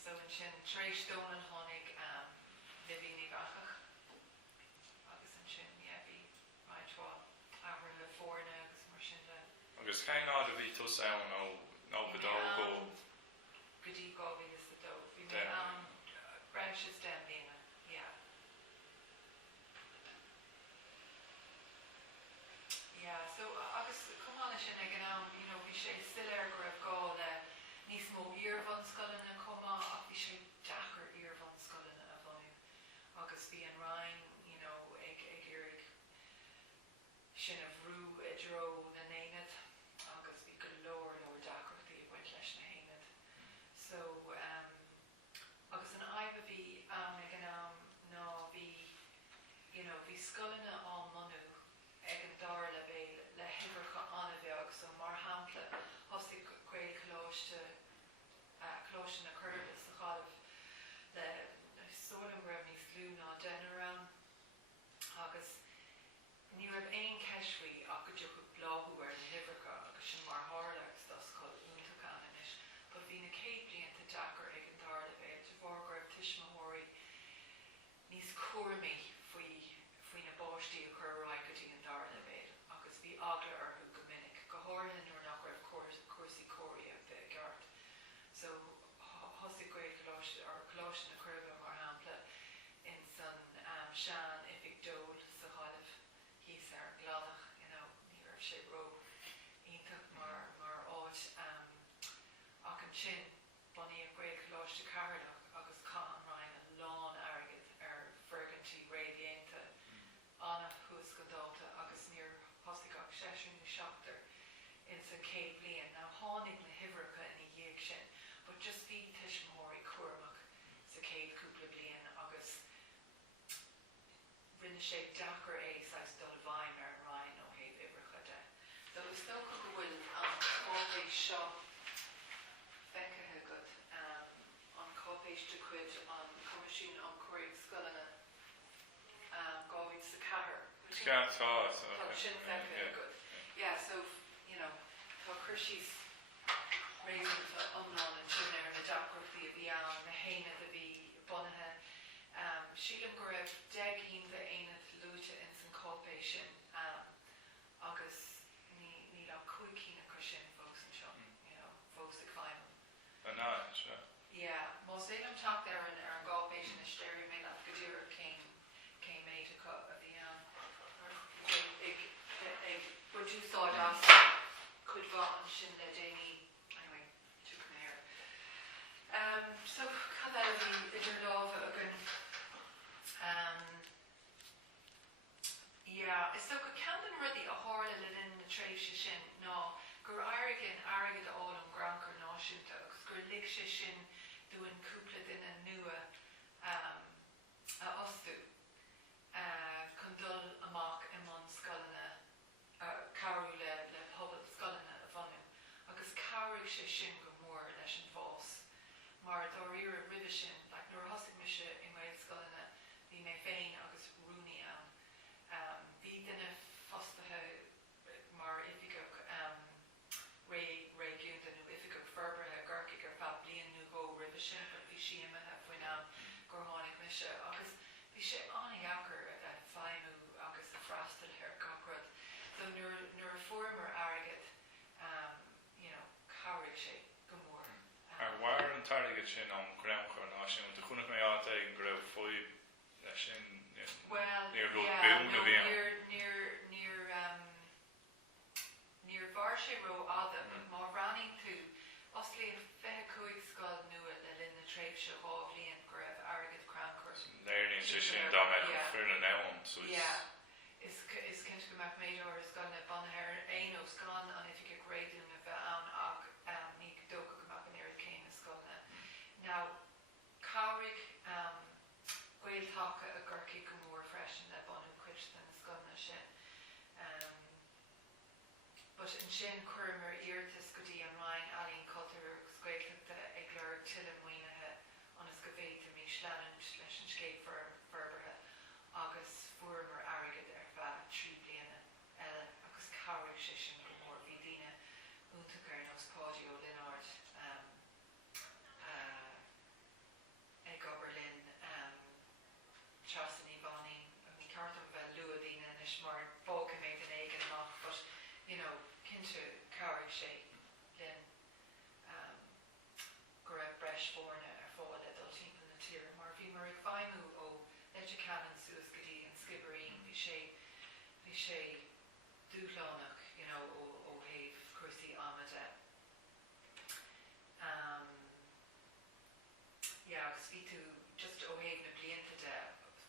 So an sin tréis dón an tháinig le bhínig achach. Agus an sin, bhí maidhá ahar le fórna agus mar sin le Agus cén ád a bhí tus ann nó bedógó. go dtí gábhí is a dó. Bhí mé Den. breis is den bíana, yeah. Yeah, so agus cumála sin ag an am, bhí sé still ar go raibh gá le níos mó íormhan scolanna comá ach bhí sé dachar íormhan scolanna a bhainú. Agus bhí an rainn, ag iarraig sin a bhrú I dro na naonad agus bhí go leor dachartaí a bhaint leis na héanad. So, agus an aibh a bhí ag an am ná bhí scolanna á manú ag an dar le bé le hibrecha anna bheag, so mar hampla thosaigh gréil chlóiste na curdas sa chalamh le sólam go raibh níos lú ná denarán agus ní raibh aon ceisfaí ach go dtí go bláthú ar na hibrecha agus sin mar hálagus das coil úntacha ananis, ba bhí na céad blianta dachar ag an dar le bé de bhór go raibh tuismitheoirí níos cuairmí faoi na báistí a chur ráid go dtí an dar le bé agus bhí agla orthu go minic go háirithe nuair nach raibh cuasaí cóirí a bheith geart. So thosaigh gréil chlóiste na curba mar hampla in san sean ifig dól sa chalamh híos ar gladach, ní raibh sé ró iontacht mar áit ach an sin bunaí a gréil chlóiste carlach agus cá an rainn an lán airgid ar fergantí réadhéanta anna thuas go dáta agus níor thosaigh ach seisiún na seachtar in san céad bliain. Now tháinig na hibrecha in I dhéag sin, but just bhí tuismitheoirí cuairmach sa céad cúpla bliain agus rinne sé dachar éasáis dul bhaim ar an rainn ó thaobh hibrecha de. So is tócha go bhfuil an cápéis seo feicthe agat an cápéis de chuid an comisiún an cuairg scolanna gábhaigh sa cahar. Tá sin feicthe agat. Yeah, so, tá chuirsís réasúnta iomlán an sin ar na deacrachtaí a bhí ann, na héanad a bhí bunathe. Sílim go raibh 10 de aonad lúite in san cápéis sin agus ní le 5 cína chu sin fós an seo, fós ag feimil. Yeah, más éilem teacht ar an gápéis sin istéir mé le go dtír cé méid a bhí ann. Ag budúsáideas chud bhaith an sin le déanaí, anyway, tú go méir. So, cad eile bhí idir lábha agan. Yeah, is so go ceapan rudí a tharla le linn na tréimhse sin ná gur airgin airgid áil an grancar náisiúnta agus gur lig sé sin dúin cúpla duine nua a osú chun dul amach I man scolanna carú le pobl scolanna a bhanú agus carú sé sin go mór leis an bhás mar dá riar a ribh sin nuair thosaigh me se I mbeidh scolanna bhí mé féin agus rúnaí ann. Bhí duine fostathe mar ifigach réigiúnta nó ifigach forbrethe ggurcaigh ar fad bliain nó go ribh sin, bhí siamathe faoin ann gur tháinig me se agus bhí sé anigheachar a bheith feimú agus a freastal ar gacrad. So nuair a formar airgid, cabhaigh sé go mór. Ar bhair an targad sin an gramchar náisiúnta chunach mé áta ag an gréibh fóib leis sin níor rud buúna bhí níor bhar sé ró ada má ranning tú os líon 25 scoil nua le linn na tréimhse 2 bliain go raibh airgid cramchar sin dá me fearna nán so is cinint go meach méidir is gan na banthir éon os gan an ifige gréadún a bheith an ach ní go dócha go meach an éir céin na scoilna. Now, cáirigh gaeltacha a gurcaí go mór freisin le banú cuid na scoilna sin. But in sin chuirmar iartas go dtí an Ryan Alín Coulter scoilteachta ag leir tuile muoinethe anas go bhéit a mís leanúint leis an scéad ferberthe agus fuairmar airgid ar bheith trí bliana eile agus cáirigh sé sin go mór bhí daoine úntacha ar nos Páidí Ó Lionard ag Oberlin Chasan Ivani ní ceart an bheith lua daoine is mar bóca méid an éigen amach but cinnte cáirigh sé linn go raibh breis fórne ar fáil le dul timpeall na tíre mar bhí mar ag bhaimú ó leite canan suas go dtí an Skibbereen bhí sé dúlánach ó thaobh cuasaí amide agus bhí tú just ó thaobh na blianta de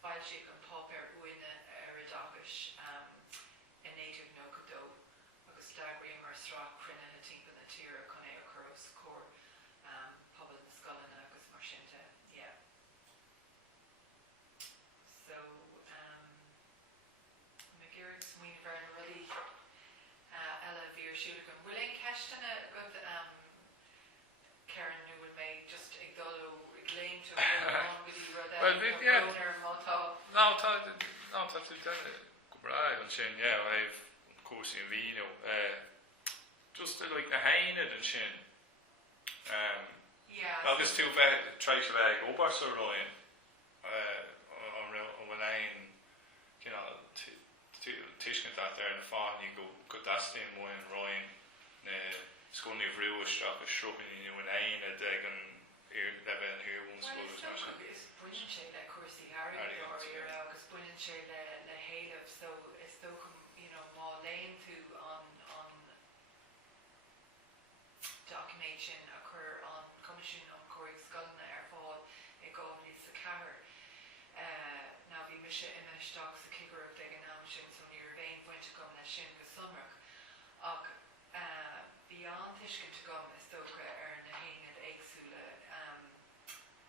bhail si an pop ar uine ar a dagas in éidir nó go dó agus leagraí mar srá cruinnethe timpeall na tíre chun é a chur os cór pobl na scoilna agus mar sinnte so me géireadh smaoine bhar na rudaí eile bhíor siúla go bhfuil éon ceistena go Karen nu bhfuil mé just ag dul ó ag léim tú an gotí rud ar mátá ná tá tú denne go brath an sin raibh cósaí an bhíú just like na haine an sin agus tú bheith treis bheith óbars ar roiin an bhfuil éon tuiscint ar na fáin go dastíon móin roiin na scoilní bhrúisteach a sroganí an aine ag an lebh an hiúún scoil is buinn sé le cuasaí Harry agus buinn sé le héalamh so is tócham má léon tú an document sin a chur an comisiún an choirigh scoilna ar fáil ag gáimlí sa chathair ná bhí mise imisteach sa cigareacht ag an am sin so níor bhéin buinte gom le sin go sonrach ach bhí an tuiscint gom is tócha ar na héanaad éagsúla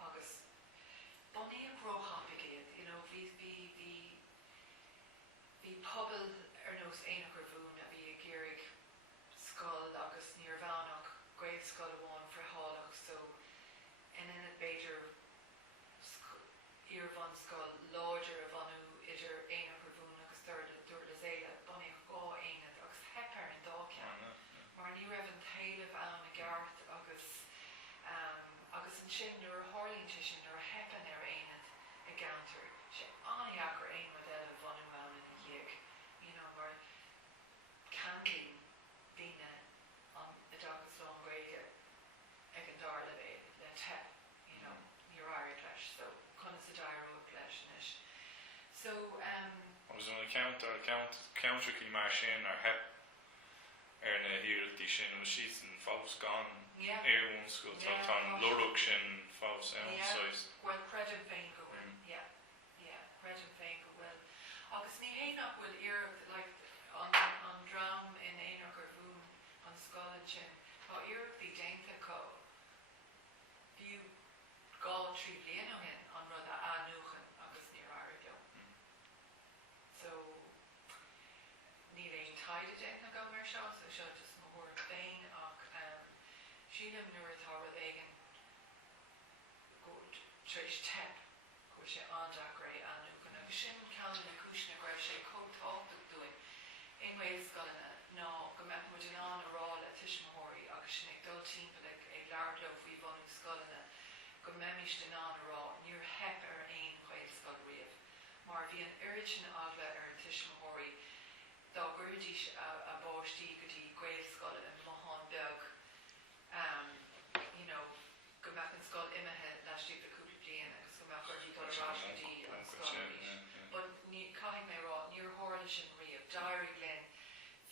agus bunaí an gróthapig iad bhí pobl ar nós éanaach ar bhún a bhí ag géirigh scoil agus níor bhánach gréad scoil amháin freitheálach so inad beidir iarmhan scoil láidir a bhanú idir éanaach ar bhún agus dúir le zéile bunaí gá éanaad agus heipar an dá ceann mar ní raibh an taobh ann a gceart agus an sin nuair a hálíonn sin nuair a heipean ar éanaad a gceantar sé aníachar aon model bhanú ann in a dhéag mar canlín daoine an a dagas lán Gaeilge ag an dar le te níor áirigh leis so chuna sa dairúach leis inis so agus an counter mar sin ar hep ar na hiúiltí sin ó siad an fás gan éún scoil tá lorug sin fás anáis bhfuil creidim féin go bhfuil creidim féin go bhfuil agus ní héanach bhfuil iarach an drám in éanaach ar bhún an scoilin sin tá iarach bhí déanta có bhíú gá trí bliana ó hin an rud a anúchan agus níor áirigh so ní réon taide déanta go mar seo so seo just mór féin ach sílim nuair atá rud éigen treéis tep go sé andeach ré anúchan agus sin ceann na cisna go raibh sé cótáach dúin inhfuil scoilna ná go meach mu an an ará le tuismóirí agus sin ag dul timpeall ag leardló faoi bhanú scoilna go meimiis den an ará níor hep ar aon chuil scoil riamh mar bhí an iritin agla ar an tuismóirí dá gcuirdís a báistí go dtí gael scoil in Mohan beag go meach an scoil imethe leistíí le cúpla bliain agus go meach chuirtí dorásítí an scoil but ní caiim mé rá níor hála sin riamh dairigh linn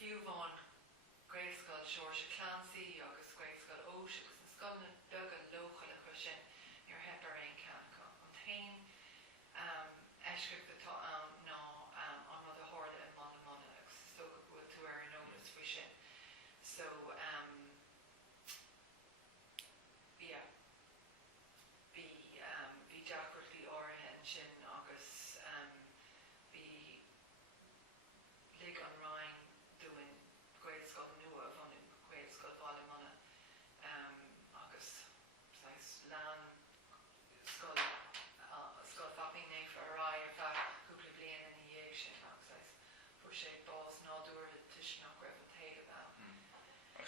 fiú bháin gael scoil Seoirse Clancy agus gael scoil Óis agus an scoil na beag an locha le chu sin níor hep ar aon ceann an tain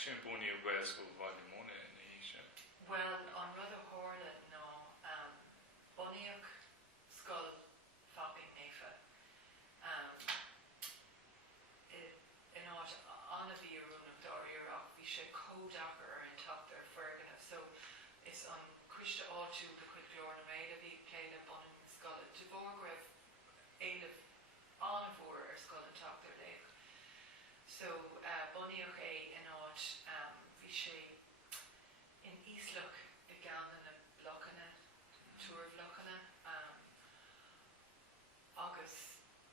sin bunny a gweld go bhaile muna in sin. Well, an rud a tharla ná bunaíodh scoil fapping néfa. In áit anna bhí arúnam dáiríar ach bhí sé códachar ar an top ar ferganmh, so is an cuiste áitiú de chuid beor na méid a bhí pléile bunim scoil. De bhór raibh éileh anna bhór ar scoil an top ar léach. So bunaíodh é in áit bhí sé in Íslach I gceanna na blochanna, túr blochanna, agus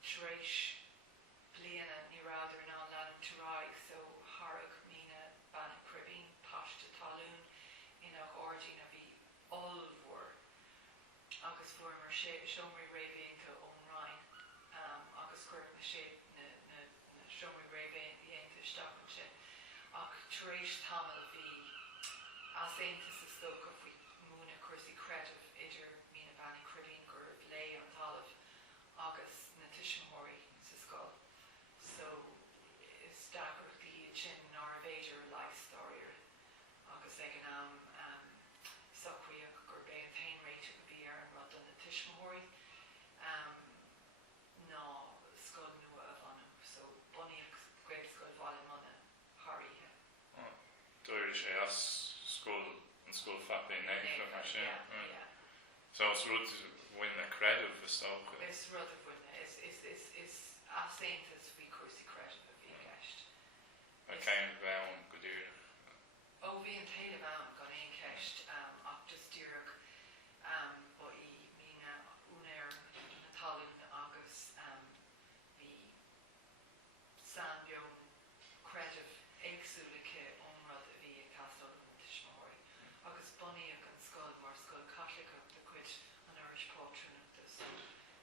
tréis bliana ní ráidir ná leanúm turáig, so tharg mína banna cribín, pasta talún, ina ordín a bhí olmhór. Agus fuair mar siomraí réibhéanta ón Rhein, agus chuir na siomraí réibhéanta isteach an sin. Ach tréis tamil bhí as éantas is tóca faoi múna cuasaí creative idir mína banna cribín gur lé an talamh agus na tuismitheoirí sa scoil. So is dacrach iad sin ná a bhéidir leithstóir agus ag an sochraíoch gur bé an tain réite go bhí ar an rud an na tuismitheoirí ná scoil nua a bhanam. So bunaíodh gcuid scoil bhaile muna tharíthe. Dúir sé as an school fapping néfa mar sin. Yeah. So it's rud win the credit of the stock. Is rud a bhuine, is as éantas bhí cuasaí creative a bhí ceist. I came down go dúir. Ó bhí an taobh am gan éon ceist ach just dúireach ba I mína únair na talún agus bhí sanbeon creative éagsúlacha ón rud a bhí ag castal na tuismitheoirí. Agus bunaíodh an scoil mar scoil Catholiceach de chuid an Irish Patrúnachta, so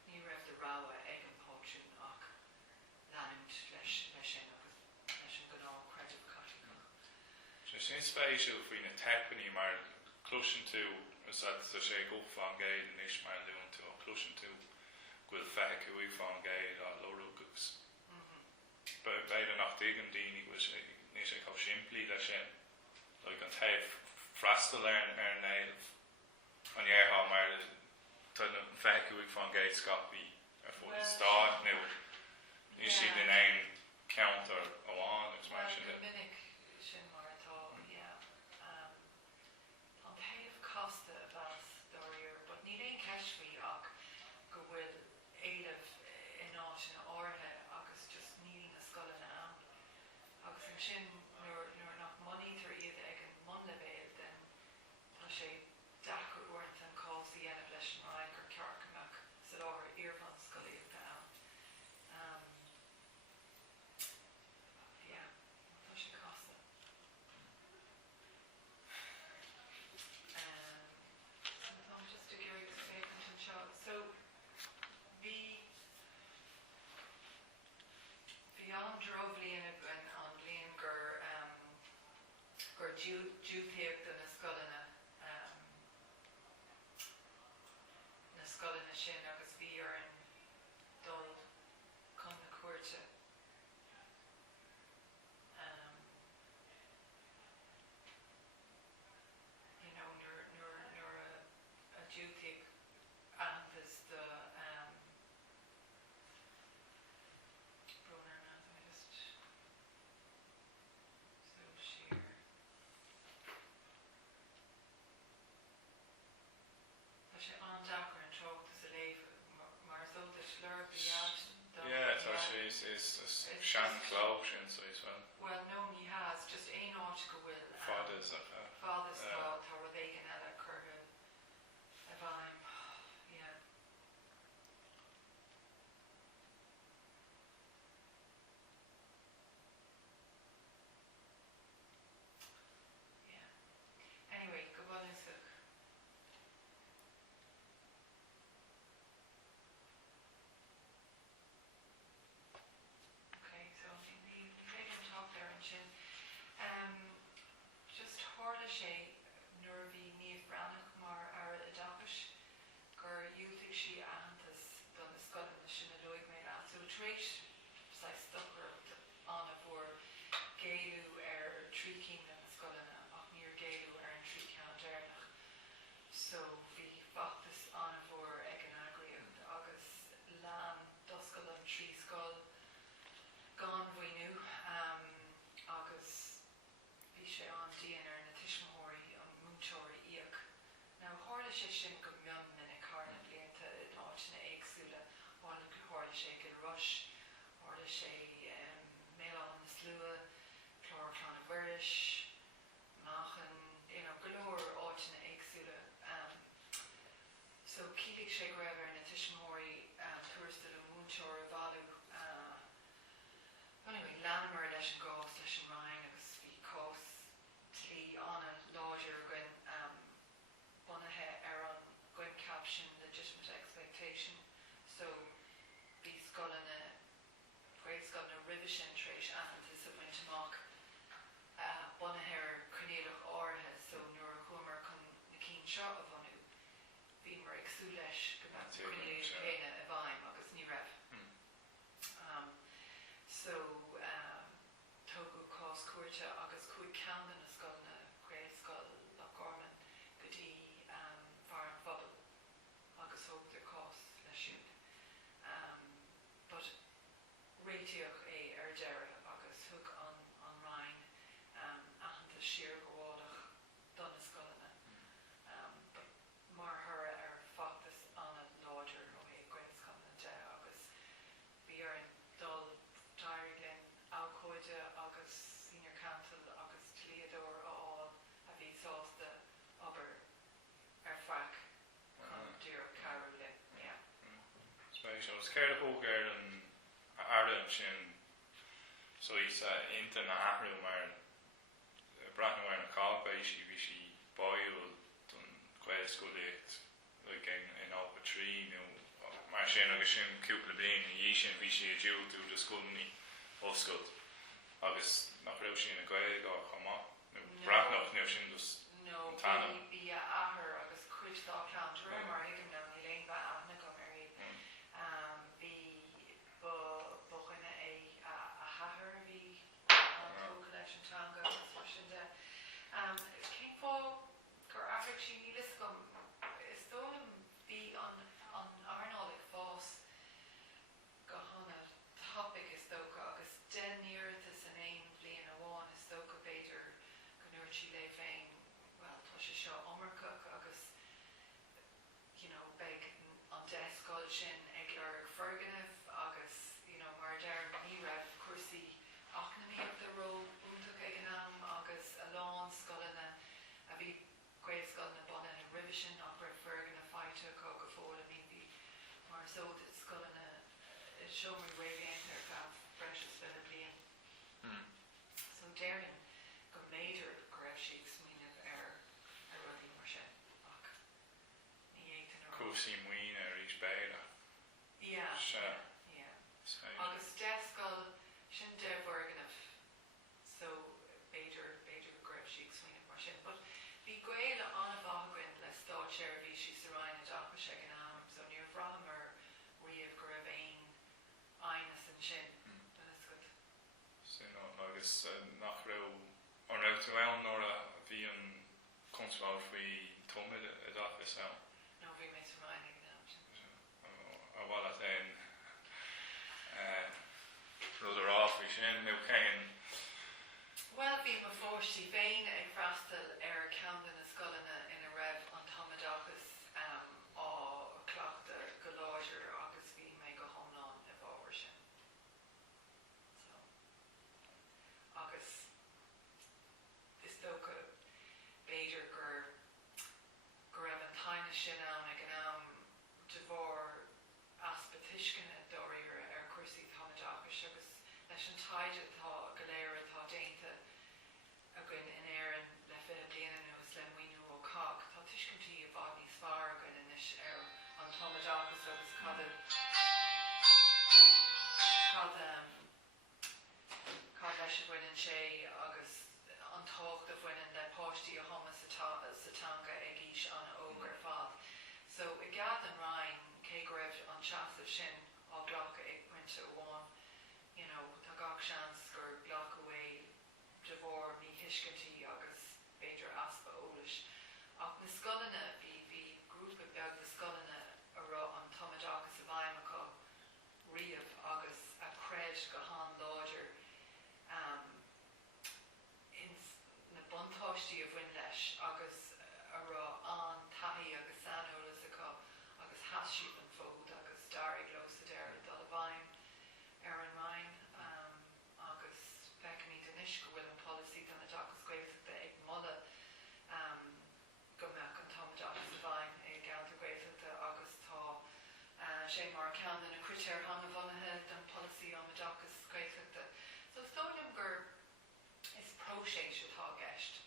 ní raibh de ráha ag an Patrún ach leanúint leis sin agus leis an gnáth creative Catholicach. So sin spéisiúil faoin na tepaní mar cloisian tú is that sé go fan géid an is mar lún tú a cloisian tú gwyl feic i fan géid a lorúgus. Beide nach digan daoine go ní sé cá siimplí le sin. Like an taobh freastal ar nailh an dheartha mar tá an feic i fan géid scapaí ar fud an stáit nó ní siad in éon counter amháin agus mar sin. Well, minic sin mar atá, yeah. An taobh costa a bheas dáiríar, but ní réon ceismí ach go bhfuil éileh in áit in áirithe agus just ní na scoileanna am. Agus an sin nuair nach monítar iad ag an munlevéil den tá sé dachar uairt an cásaí dhéanamh leis an Rhein gur cearc amach sa láthar iarfan scoileachta am. Yeah, tá sé costa. I'm just a curious statement and show. So bhí an drovlíon an líon gur dúpéocht na scoileanna sin agus bhí ar an dul chun na cuairte. You know, nuair a dúpéocht antas the Brunner now, let me just so sheer. Tá sé an dachar an tróachtas a léamh mar zolta slur bíad. Yeah, tá sé is sean clóg sin so as well. Well, no, he has just ein áit go bhfuil Fadas fadas tá rud éigean eile curtha a bhaim. Yeah. Yeah. Anyway, go bhfuil isach. Okay, so the taken talk there and sin. Just tharla sé nuair a bhí níomh brannach mar ar a dapais English, Machen, galore áitina éagsúla. So cílig sé go raibh ar na tuismóirí tuairsta le múnteoir a bhailú. Anyway, leanmar leis an gás leis an Ryan agus bhí cás tlí anna láidir gin bunathe ar an gin caption legitimate expectation. So bhí scolanna revision tréis aithanta sa bhaint amach bunathe ar crunéadach áirithe, so nuair a chuamar chun na cín seo a bhanú, bhí mar agsú leis go bheith crunéadh chéine a bhaim agus ní raibh. So tógadh cás cuairte agus chuaigh ceann na scolanna Gréascoil Lochgarman go dtí bhar an phobal agus thógtar cás leisúd. But réiteoch é ar deire agus thug an Ryan aithanta siar go bhádach don na scolanna. But mar thura ar factas anna láidir ó é Gréascoil na de agus bhí ar an dul Dairi Glynn Alcoide agus Senior Council agus Tliador a bhí sásta aber ar frac chun dtír Carol Lynn. Special. Scared of all girl and Ireland sin so he's into na ahrú mar bratna war na calpa she boil dun Glasgow late like in Alpa Tree mar sin agus sin cúpla bliain na dhí sin bhí sé dú tú de scoilní oscailt agus nach raibh sin na Gaeilge á chomá bratnach neu sin dus No, Tana. bhí athair agus cuid dá ceann dúir mar hiigim ná ní léon bheith aithne go mar bhí buchaine é a hathair bhí an tóga leis an teanga agus mar sin de. Cén fá gur airfik sí nílas gom is dólam bhí an Arnálaigh fás go hána topic is dócha agus denníirtas an éon bliain amháin is dócha beidir go nuair sí le féin well tá sé seo omarcach agus beag an deascáil sin ag leir ferganibh agus mar deir ní raibh cuasaí acnamíocht a ró úntaach ag an am agus a lán scolanna a bhí Gréascoil na buna na revision ach raibh fergan a fáite có go fóla bhí mar sód scolanna is seomra réigeanta ar gabh breis bhile bliain. So déireann go méidir go raibh sí smaoinemh ar rudaí mar sin ach ní éigean ar cúsí muoine ar ís beire Yeah. Agus deascail sin de bharganamh so beidir go raibh sí smaoinemh mar sin. But bhí Gaeilge anna bhaghain le stáitséir bhí sí sa Ryan a dachas ag an am so níor bhradam ar riamh go raibh aon aithne san sin. That is good. sin agus nach raibh an raibh tú ann nóair a bhí an consáil faoi tomid a dachas ann No, bhí mé sa Ryan ag an am sin. a bhil at éin ruidir áfhí sin nó céin Well, bhí mar fórsaí féin ag freastal ar ceann na scolanna ina raibh an tomadachas á cleachta go láidir agus bhí mé go thomláin a bhábhar sin. So, agus is dócha beidir gur raibh an taine sin ann ag an am de bhór aspa tuiscine dóiríre ar cuasaí tomadachas agus leis an taide tá go léir atá déanta a gin in éireann le fiche bliana nuas le muoinú ó cach tá tuiscintí a bhag níos fearr go inis ar an tomadachas agus cad leis a bhaineann sé agus an tácht a bhaineann le páistí a thomas sa teanga ag ís an ógur fad. So I gcead an Ryan cé go raibh an seasamh sin á ghlacha ag muinte amháin tá gach seans gur ghlach away de bhór ní hiiscintí agus beidir aspa ólais. Ach na scolanna bhí grúpa beag na scolanna a rá an tomadachas a bhaim acu riamh agus a creid go hán láidir na buntáistí a bhain leis agus a rá an taithí agus sanolalas acu agus hasisiú an fód agus dairg los a deir dul a bhaim ar an Ryan agus feic ní den inis go bhfuil an policy don na dachas próséis atá gceist.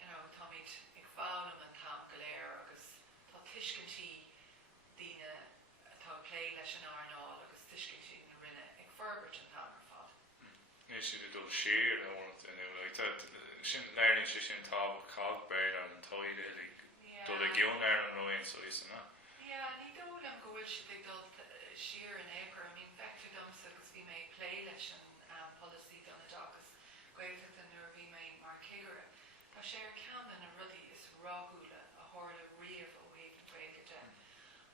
Tá míid ag fálam an tam go léir agus tá tuiscintí daoine atá lé leis an airnáil agus tuiscintí na rinne ag forbairt an tam ar fad. Is sin dul sér sin leirling sé sin tá cagbeir an toide dul a gion an roiin so is na. Yeah, ní dóil am gohfuil si ag dul siar an éair. I mean, vector domsa agus bhí mé play leis an policy donna dagus gweithach an nuair bhí mé mar cigara. Tá sé ar ceann a rudí is rágúla a tharla riamh ó héh an gweithga de.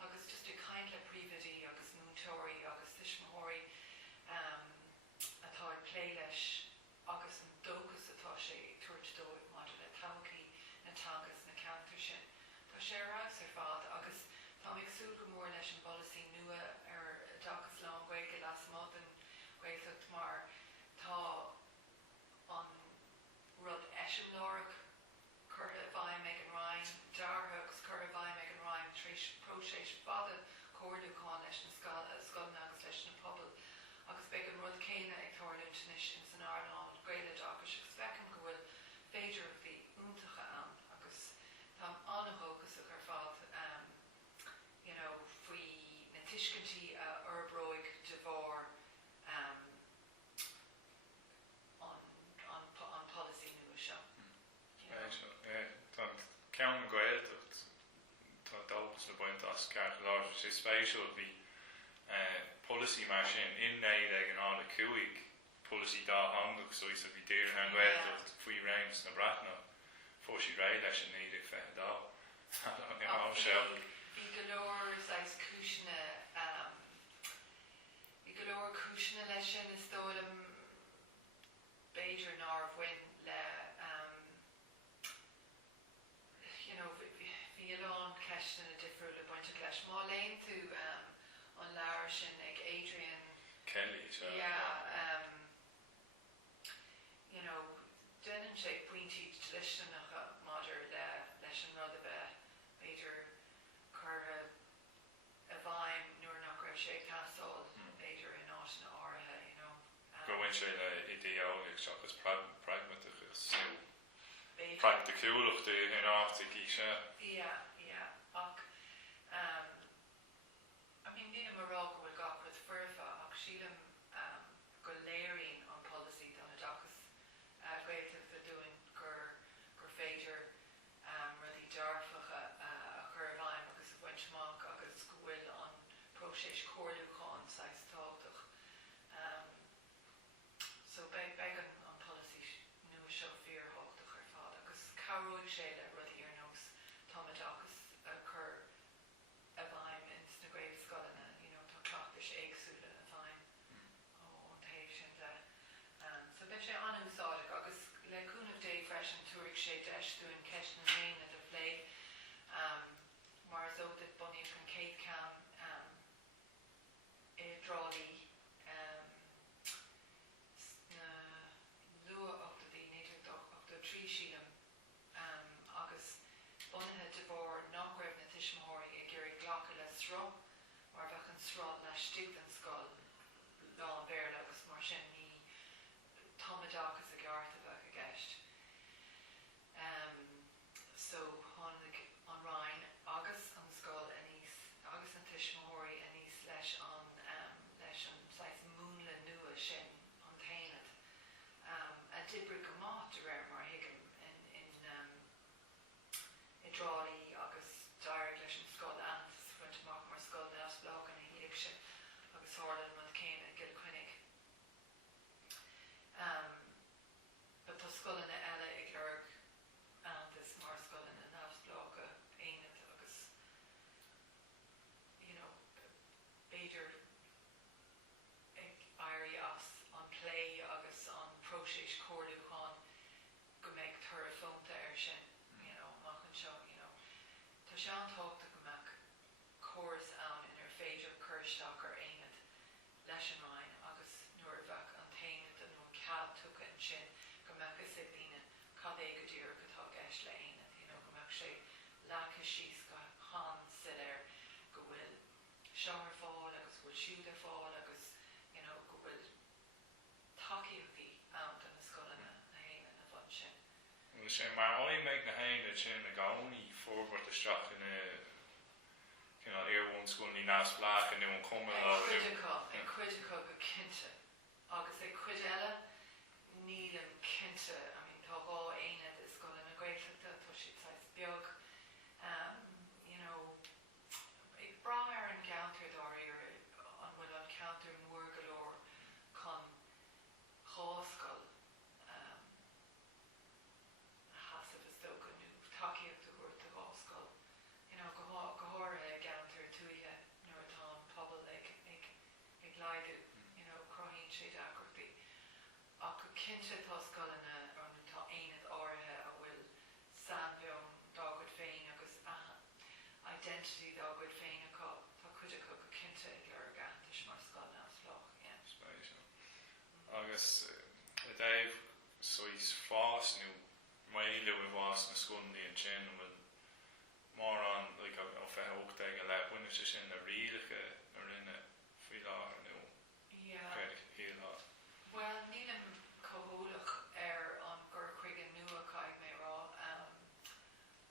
Agus just a kind le príomhidí agus múntóirí agus tuismóirí atá play leis agus an dógus atá sé tuairt dóid mar le taucaí na tangas na cantar sin. Tá sé rás ar fad agus tá ag súil go mór leis an policy nua ar dagus lá gweithga las mod an gweithach mar tá an rud eisiomlárach curtha bhaim ag an Ryan, darthagus curtha bhaim ag an Ryan tríos próséis fada cóirliúáin leis na scoilna agus leis na pobl agus beag an rud céine ag tharla tunis in san Airláin gréile dagus agus fecin go bhfuil féidir bhí úntacha an agus tá annachógus ar fad faoi na tuiscintí a arbróig de bhar an policy nua seo. Tá ceann goil tá dalpas le buint as ceart lá sé spéisiúil bhí policy mar sin innéad ag an ála cuaig policy dá hangach so is a bhí déir an goil faoi réims na bratna fó si ré leis an éidir fé dá Bhí golóir cúisina lei sin is dólam Beidir nárbhain le bhí alán ceisna na difriú le bainte leis má léon tú an leabhar sin ag Adrian Kelly denan sé pointí tuisinacha maidir leis an rud a bheith Beidir curtha a bhaim nuair nach raibh sé casáil Beidir in áit na áirithe go bhain sé le ideálaigh seachas pragmatachas practicúlacht in áfta í sé. Ach I mean, níl marrá go bhfuil gachrid fuirfa ach sílam go léiríonn an policy donna dagus gréitah a dúin gur féidir rudí dearfacha a chur bhaim agus a bhaintach agus go bhfuil an próséis cóirliúcháin sais tábhachtach. So beag an policy nua seo fíorthóchtach ar fad agus cabhróidh sé le rudí ar nós táma dagus a chur a bhaim ins na gréibh scoilna, tá cleachtais éagsúla a bhaim ó an taobh sin de. So bheith sé anúsáideach agus le cúnamh dé freisin túirigh sé deisúin ceist na ména de bhlé mar is ódad buníomh an céad ceann i drálaí na lua 8 níidir 8 trí sílam agus bunithe de bhór nach raibh na tuismóirí ag iarraidh ghlacha le srá mar bheith an srá le stiúd an scoil lá an bhéir agus mar sin ní támadachas a gcearta bheith a gceist. So tháinig an Ryan agus an scoil a níos agus an tuismóirí a níos leis an sais múnla nua sin an tainad a dibri go máth de réir mar hiigim i drálaí agus dair leis an scoil antas fuintach mar scoil le as blog an hiíag sin agus hálan man céine gil chuinnig. But tá scoilna eile ag leirg antas mar scoilna na sin mar only meid na hain na sin na gcónaí fórbairt isteach in éarmhún scoil ní nás blach and an cuma Ag cuideá go cinnte agus ag cuid eile nílam cinnte I mean tá gá aine is go in na Gaeltachta tá siad sais beag ag bra ar an counter dáir an bhfuil an counter mór go leor chun cháscail hasamh is dócha nó takeíocht a gúirt a gáscail go háir counter tuaithe nuair atá an pobl ag leidú croíonn siad acrachtaí ach go cinnte tá scoileanna an tá aonad áirithe a bhfuil sanbheom dágad féin agus identity dágad féin acu tá cuideá go cinnte ag leor gantais mar scoilna as loch agus a daibh sois fás nó maile bh fás na scoilnaí an sin bhfuil mar an a bheith ócht ag a le buine sin na rialacha a rinne faoi láthair nó Well, nílam cóhólach ar an gur chuigean nua caiid mé rá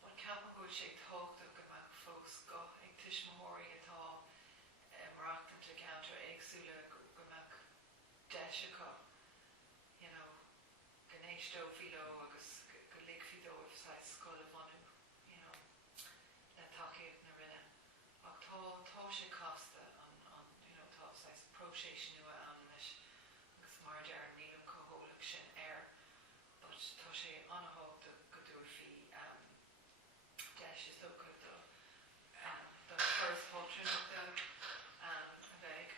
bud ceapan go sé tógtach go mbeadh fós go ag tuismóirí atá marachtamta counter agsúla go mbeadh deisiacha gnéistó filo agus go ligfidó sa scoil a bhanú le takeíocht na rinne ach tá sé casta an tá sa próséis nua an leis agus mar dear nílam cóhólach sin but tá sé anthógta go dúir fí deis is dócha do first póitreachta a bheith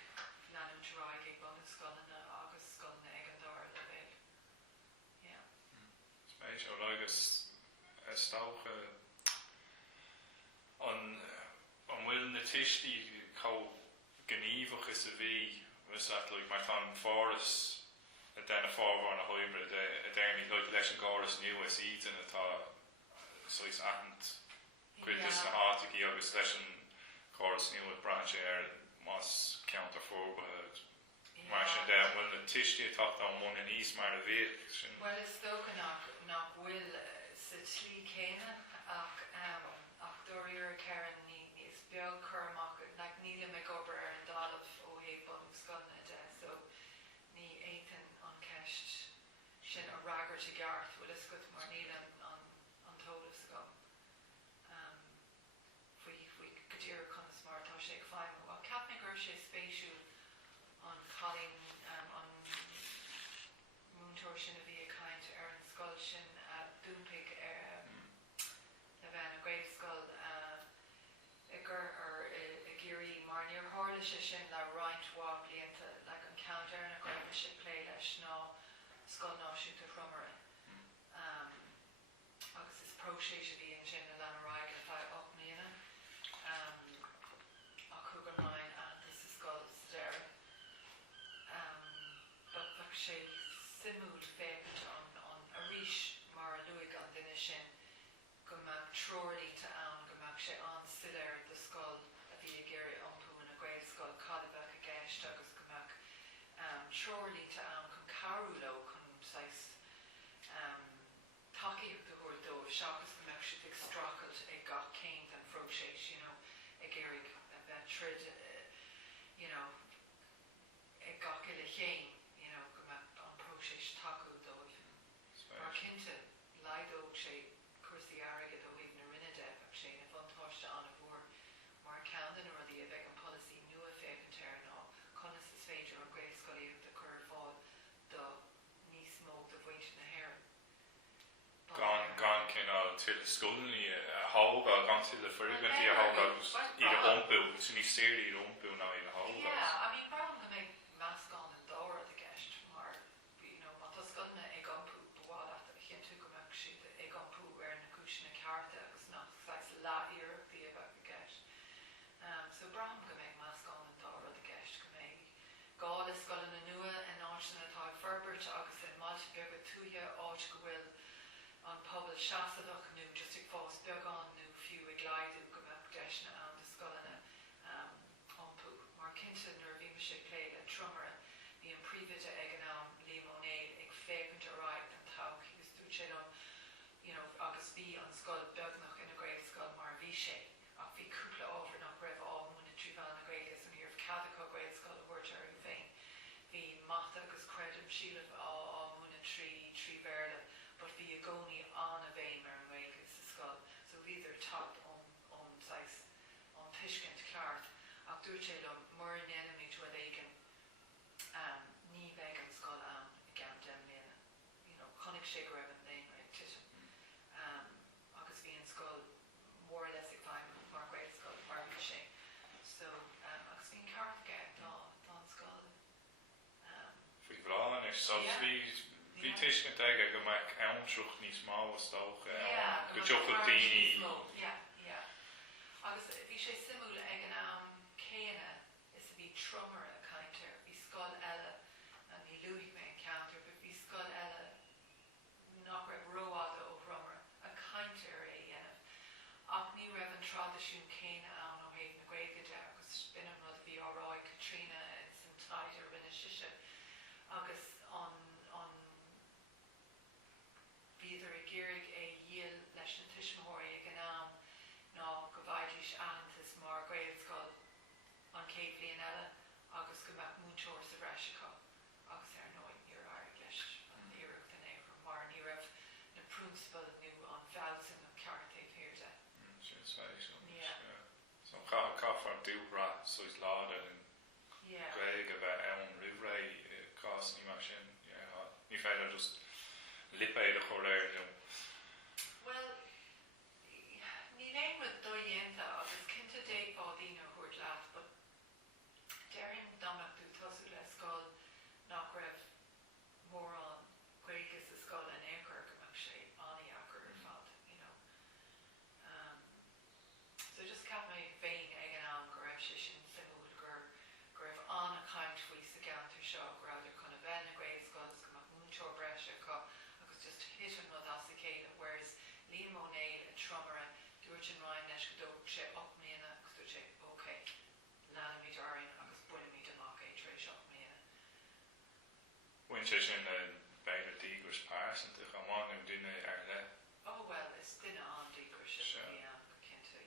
leanúint ráig ag bun scoilna agus scoilna ag an dáir le bheith Spéisiú agus stácha an bhfuil na tistí có gníomhach is a bhí was that mar tá fóras a déna fábhar na hoimbre a déirní leis an gáras nu is ítan atá sois ahant cuidas na hátaí agus leis an gáras nu a branch ar más counter fórbairt mar sin de bhfuil na tistí atá an mna níos mar a bhíh sin Well is tócha nach bhfuil sa tlí céine ach dúiríar ceann níos beag chumach nach nílam ag obair ar an dálamh ó héag bunú scoilna de so ní éitan an ceist sin a ragart a gceart bhfuil is gut mar nílam an tólas go faoi go dtír chunas mar tá sé ag fáimú a ceapna gur sé spéisiú an chalín an múntóir sin a bhí a caint ar an scoil sin dúmpaigh le bheith an Gaelscoil gur ar i géirí mar níor tharla sé sin le roinntá blianta le an counter na goibh sé lé leis ná scoil náisiúnta Rhummara agus is próséis a bhí an sin le an ráig le feadh 8 mbliana a chugan láin antas sa scoil stair bach sé simúl féit an a ríis mar a luigh an duine sin go mbeadh trórlíta ann go mbeadh sé an siléir do scoil a bhí a géirí iompú in a Gaelscoil cad a bheith a gceist agus go mbeadh trórlíta ann chun carúló chun sais takeíocht a thuair dóibh seachas go mbeadh siad ag stracailt ag gach céint an phróiséis ag géirí a bheith trid ag gach ile chéin go mbeadh an phróiséis takeú dóibh mar cinnte leidóg sé cuasaí airgid ó híomh na rinne de ach sé na bhantáiste an a bhór mar ceann a ruí a bheith an policy nua fécintéir ná conas is féidir an Gaelscoilíocht a chur fáil do níos mó do bhainte na hhéir gan cinál til scoilní hága gan til le fuigan í hága iad ompú sin ní stéirí iad ompú ná iad hága I mean bram go méid meascán an dáir a gceist mar má tá scoilna ag ompú bhála a chin tú go mbeadh siad ag ompú ar na cúisina cearta agus nach láíireachtaí a bheith a gceist so bram go méid meascán an dáir a gceist go méid gáil is scoilna nua in áitina atá Ferbert agus in máilte beag a túthe áit go bhfuil an pobl seasadach nó just ag fás beagán nó fiú ag leidú go mbeadh deisna an de scoilna ompú mar cinnte nuair bhí me sé lé le Rhummara bhí an príomhide ag an am Liam O'Neill ag fécant a ráid an tách agus dúirt sé an síle á múna trí verle, but bhí a gcónaí an a bhéim ar an Gaeilge sa scoil, so bhíidir tacht ón tuiscint ceart, ach dúirt sé le mar an enimid rud éigen ní bheith an scoil an i gceann dem léana. Chonig sé go raibh an léin ag titim. Agus bhí an scoil mór or less ag bhaim mar gréil scoil mar bhí sé. So agus bhín ceart gceann dá an scoil. Fí bhláán is, so bhí tuiscint aige go mbeidh antrúch níos má stócha go dteochad daoine. Agus bhí sé simú ag an am céine is bhí tromar a caiintear, bhí scoil eile a ní luigh mé an counter, but bhí scoil eile nach raibh roáda ó thromar a caiintear é dhéanamh. Ach ní raibh an tradiisiún céine ann ó héad na Gaeilge de, agus bin an rud a bhí áráid Catriona san taid ar rinne siise. Agus an bhíidir i ggéirigh é díal leis na tuismitheoirí ag an am ná go bhfaidís aontas mar Gael scoil an céad bliain eile agus go mbeadh múteoir sa bhreise agus ar nóid níor aird leis an iirecht an éair mar ní raibh na prúmspal nó an bhealsan an ceart é féirde. Sin spéis. So caafar dúbra so is láda an Gaeilge bheith ann rihré cás ní mar sin. Ní féidir just lipéid a choréir. Well, ní léon rud dóighéanta agus cinnte déaghádaína chuirt leat, but deirinn dámach dú tosú le scoil nach raibh mór an Gaeilge sa scoil an éacair go mbeadh sé aní achar ar fad. So just cap mé féin ag an am go raibh sé sin simúil gur raibh an a chaint faoi sa geantar seo go raibh chuna bheith na Gael scoils go mbeadh múteoir breise agus just hit an rud as a céile, whereas Liam O'Neill a tromara dúirt an Ryan leis go dóg sé 8 mbliana agus dúirt sé OK, leanana míid áirín agus buine míid amach é trééis 8 mbliana. Bhain sé sin beidir dígurs pásanta chamáin ag duine ar le. Oh well, is duine an dígur se bhí an go cinnte,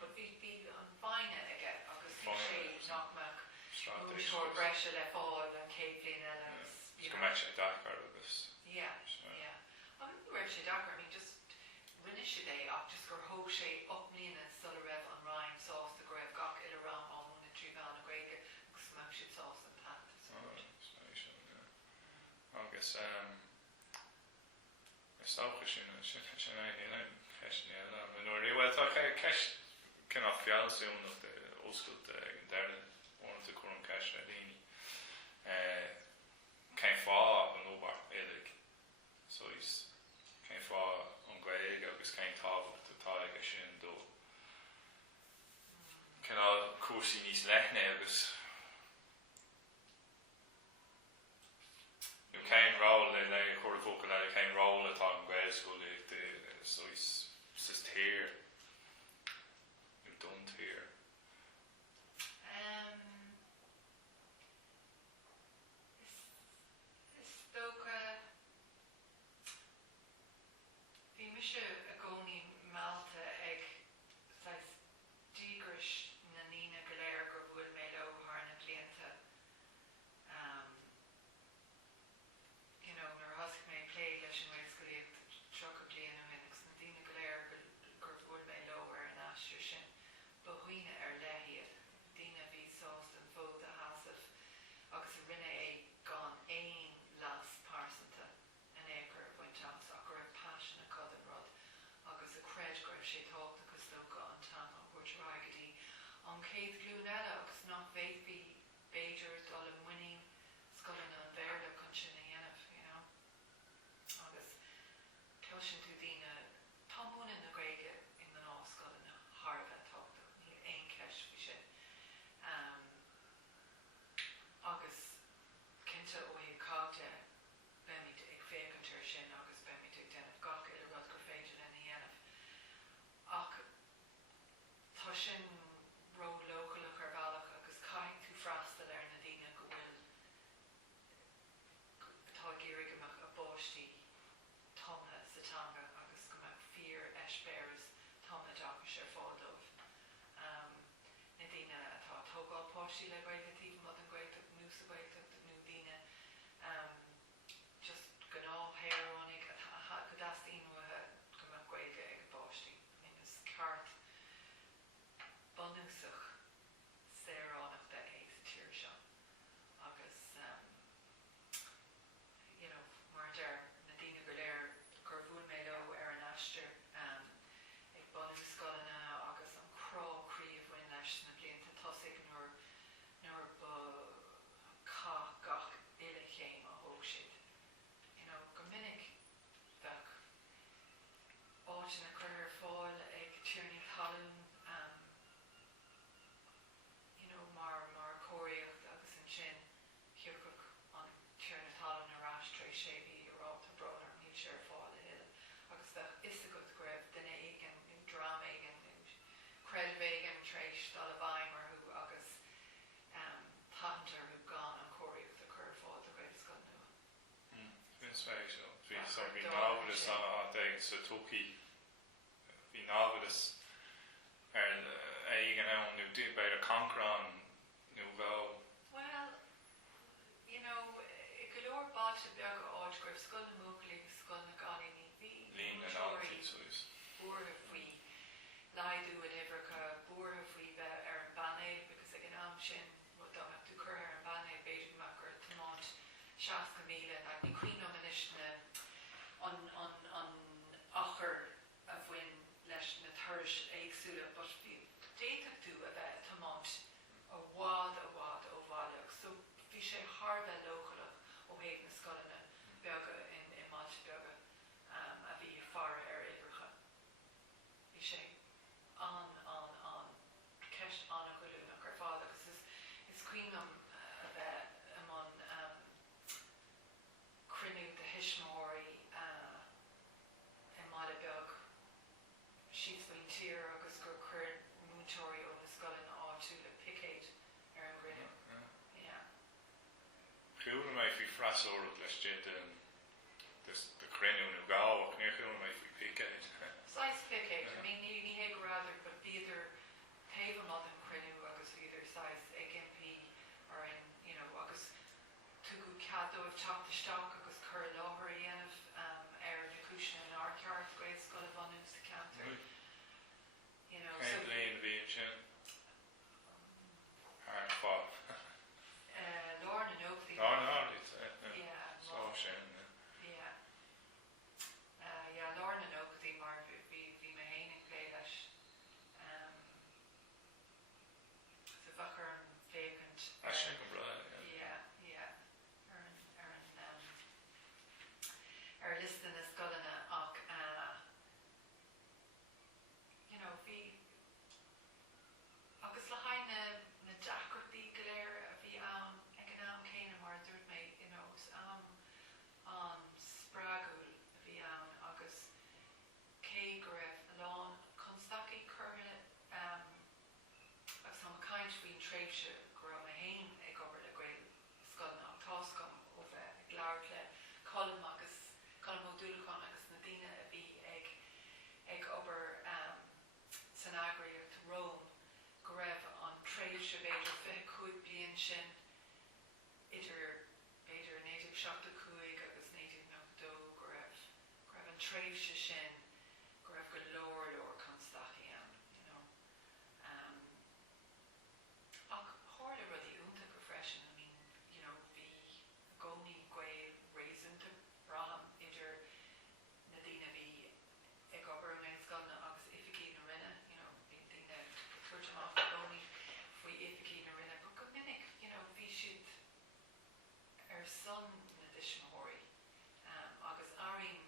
but bhí an fáine aige agus bhí sé nachmach múteoir breise le fáil an céad bliain eile agus. Go mbeidh sé Dakar agus. Raibh sé Dakar, just rinne sé é ach just gur thóg sé 8 mbliana sulla raibh an Ryan sásta go raibh gach ile ram á múna tríomh na Gaeilge agus mbeadh siad sásta an plant. Agus stácha sin é héanaim ceisní eile. Nuair bhfuil tá ceist cin á fialsún oscailt ag an deire ónta chun an ceist a daoine. Cén fá an óbhar éalaigh, so is cén fá an Gaeilge agus cén tábhacht atá ag sin dó. Cinál cuasaí níos leithne agus cén ráil le chuir fóca le cén ráil atá an Gael scoil so is tír don tír. Bhí mise a gcónaí Malta ag dígris na nína go léir gur bhfuil mé le thar na blianta. Nar thosaigh mé lé leis an Gaelscoileacht tro bliana agus na daoine go léir gur bhfuil mé le ar an aistir sin ba chuoine ar leithiad. Daoine bhí sásta an fód a hasamh agus a rinne é gan éon las pásanta an éacair bhainteas ach gur raibh passion a cad an rud agus a creid go raibh sé tácht agus dócha an tan an chuirt ragadí an céad glún eile agus nach bhéadhí Beidir dul an muinning scolanna an bhéirle chun sin a dhéanamh, agus cloisin tú daoine tá múna na Gaeilge in na náscolanna thar bheith tácht níl aon ceist faoi sin. Agus cinnte ó hí cáte bemid ag fécintear sin agus bemid ag déanamh gach ile rud gur féidir lena dhéanamh. Ach tá sin ró localach ar bhealach agus caiinn tú freastal ar na daoine go bhfuil tá géirigh amach a báistí tomtha sa tanga agus go mbeadh fíor eisbearas tomtha deachas ar fádómh. Na daoine atá tógáil páistí le Gaeilge taobh mud an Gaeltacht nó sa Gaeltacht nó daoine agus á déag sa tócaí bhí nábhadas éigen ann nó beidir cancrán nó bhil. Well, you know, I go leor báte beag áid goibh scoil na múclaí scoil na gálaí bhí Lín an múteoirí átaí suas. búrtha faoi laidú a Ifrica, búrtha faoi bheith ar an bannéid, because ag an am sin rud amach tú chur ar an bannéid beidir amach gur tamáint 60 míle ag ní cuinom inis an achar a bhain leis na thuirs éagsúla, but bhí déiteach tú a bheith tamáint a bhád ó bháileach, so bhí sé tharbheith localach ó héag na scolanna beaga in máilte beaga a bhí fara ar Ifrica. Bhí sé an ceist an a goúnach ar fád, agus is cuinom a bheith amon crinú de hismóirí in máile beag siad faoin tír agus gur chur múteoirí ó na scolanna áitiú le picéid ar an grinú. Chiúil mé fhí frasóireach leis de crenú nó gáach, ní chiúil mé fhí picéid. Sais picéid, I mean, ní héag rather, but beidir taobh an crinú agus either sais AKMP or in, you know, agus tugu cadóibh teachtasteach agus chur láthir a dhéanamh ar na cúisina an árceart gréad scoil a bhanú sa cantar. You know, so Léon bhí an sin ar fád. Lorna and Oakley. Yeah, Sá sin. yeah, Lorna and Oakley mar bhí me héananig lé leis sa bhachar an fécant. A sin go bra. Ar listan na scolanna ach you know, bhí agus le haid na deacrachtaí go léir a bhí ag an am céine mar dúirt mé, you know, an sprágúil a bhí agus cé go raibh a lán constachaí curtha agus an caint faoin tréimhse go raibh a hain ag obair le gael scolanna ach táscom ó bheith ag leabhar le colm ó dúlachán agus na daoine a bhí ag obair san agriacht Rome go raibh an tréimhse beidir 25 bliain sin idir beidir 1975 agus 1992 go raibh an tréimhse sin go raibh go leor constachaí you know. Ach tharla rudí únta go freisin, I mean, you know, bhí gcónaí gael réasúnta braham idir na daoine bhí ag obair in scolanna agus ificí na rinne, you know, bhí daoine tuairt amach gcónaí faoi ificí na rinne, but go minic, you know, bhí siad ar son na dismóirí agus áirín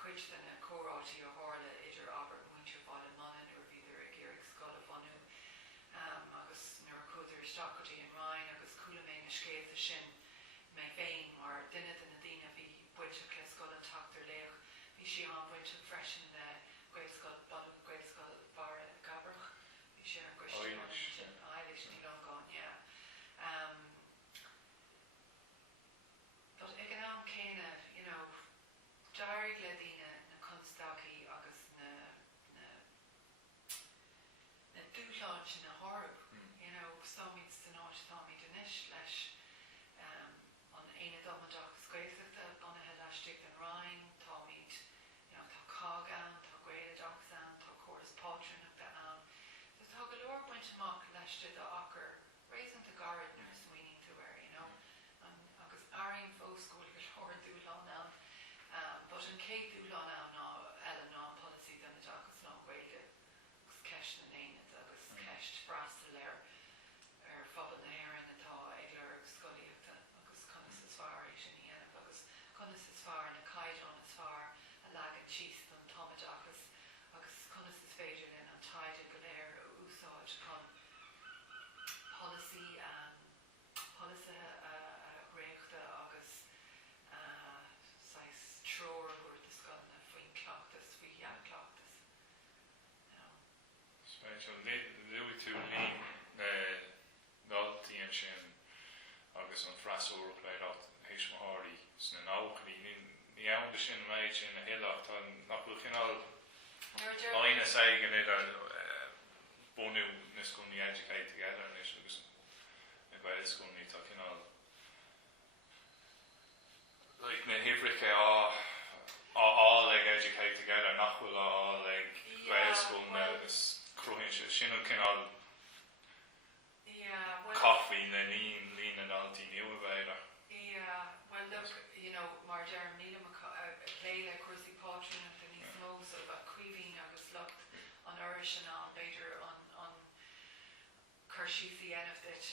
cuid na córátí ó tharla idir aber muintir bála manan ar bhíidir ag iarraigh scoil a bhanú agus nuair chuidir stacatí an Rhein agus coolla mé na scéalta sin mé féin mar duine na daoine bhí buinte le scoil an teachtar léach, bhí si an buinte freisin le gaelscoil banú gaelscoil bhar gabrach, bhí sé an gcuiste Eilish ní Longáin, but ag an am céine, you know, dearg le daoine na constachaí agus na dúchláin sin na Harb, you know, sámid san áit sámid inis leis an aine domadach scaoileachta bunathe leistigh an Rhein, támid, you know, tá cág ann, tá gréadach ann, tá choras pátrúnachta ann. So tá go leor buinte amach leistigh do achar réasúnta garad nuair swinging tú air, you know, agus áiríonn fóscúil go leor dúchláin ann, but an cé dúchláin ann eile ná policy den na agus ná gaeilge agus ceist na naonad agus ceist freastal ar phobal na hÉireann atá ag leir scoilíochta agus conas is fearr é sin dhéanamh agus conas is fearr na caighdeán is fearr a leagan síos don táid agus conas is féidir linn an taide go léir úsáid chun policy réachta agus sais tróir chuir de scoilna méid sin a hiach tá nach bhfuil cinál Nuair aine sagen it bonu na scoilní educate together is agus na gael scoilní tá cinál like na hifrice like educate together nach bhfuil like gael scoilna agus cruhin sin cinál coffee na lín an altí niu bhéidir. Yeah, well look, you know, mar Jerem Needham léile cuasaí pátrún a ní smó so a cuihín agus lucht an irish and an beidir an chuirsíí enafit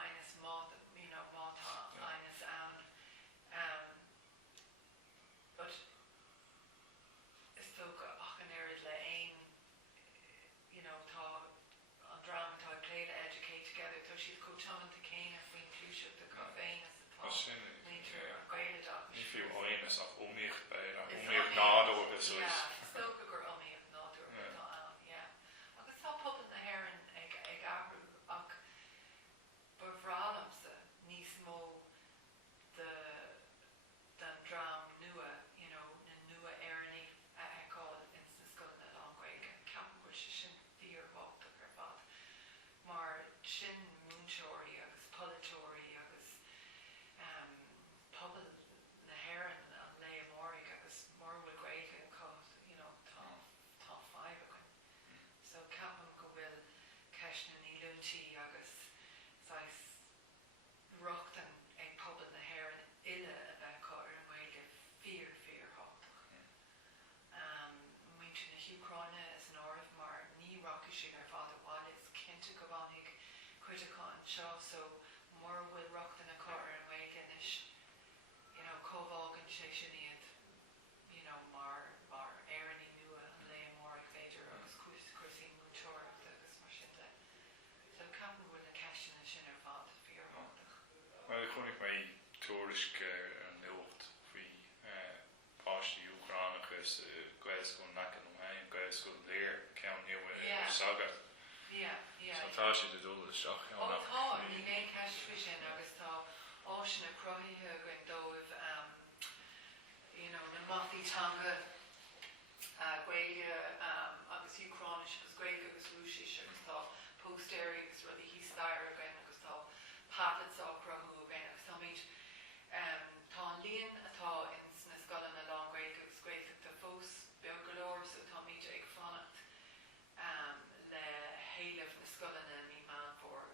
ainas mát, you know, mátá ainas ann. But is tóca ach an éirid le aon, you know, tá an drama tá léile educate together, so she's coaching to Kane if we include the caffeine as the top. Later, great dog. Ní fiú aonas ach umíocht bhéidir, umíocht nádó agus Yeah, stoca gur umíocht nádó yeah. Agus tá pobl na haireann ag ahrú ach bhrálamsa níos mó den drám nua, you know, na nua airní a eáil in sa scoil na Longreig ceapan go sin fíorhacht ar fad. Mar sin múnseoirí agus polytóirí agus pobl na haireann an léamóraigh agus mór bhfuil gréige you know, tá fáibh acu. So ceapan go bhfuil ceisna nílúntí agus sais ruchtan ag pobl na haireann ile a bheith ar an bhfuil fíorhachtach. Muinte na hiúchráine is an áibh mar ní rocha sin ar fád bháil is cinnte go bhanig cuideáin seo, so mór bhfuil ruchtan a ar an bhfuil inis, you know, cóbhágan sé sin iad, you know, mar éireanní nua an léamóraigh féidir agus cuasaí múteoireachta agus mar sin de. So ceapan bhfuil na ceisina sin ar fád fíorhachtach. Well, chunig mé tuairisc an nuacht faoi páistí Ucránachas gael scoil nacan ó hain, gael scoil léir ceann niu ar sagart. Yeah. So tá sé de dul isteach ceannach. Tá, ní mé ceistrí sin agus tá áisina cruthaithe againn dóibh, you know, na maithítanga Gaeilge agus Ucránis agus Gaeilge agus Rúsis agus tá postéirí agus rudí hístair againn agus tá patlets á cruthú againn agus tá míid tá an líon atá in sna scoileanna na Longreig agus Gaeltachta fós beag go leor, so tá míid ag fannacht le héilemh na scoileanna ní man for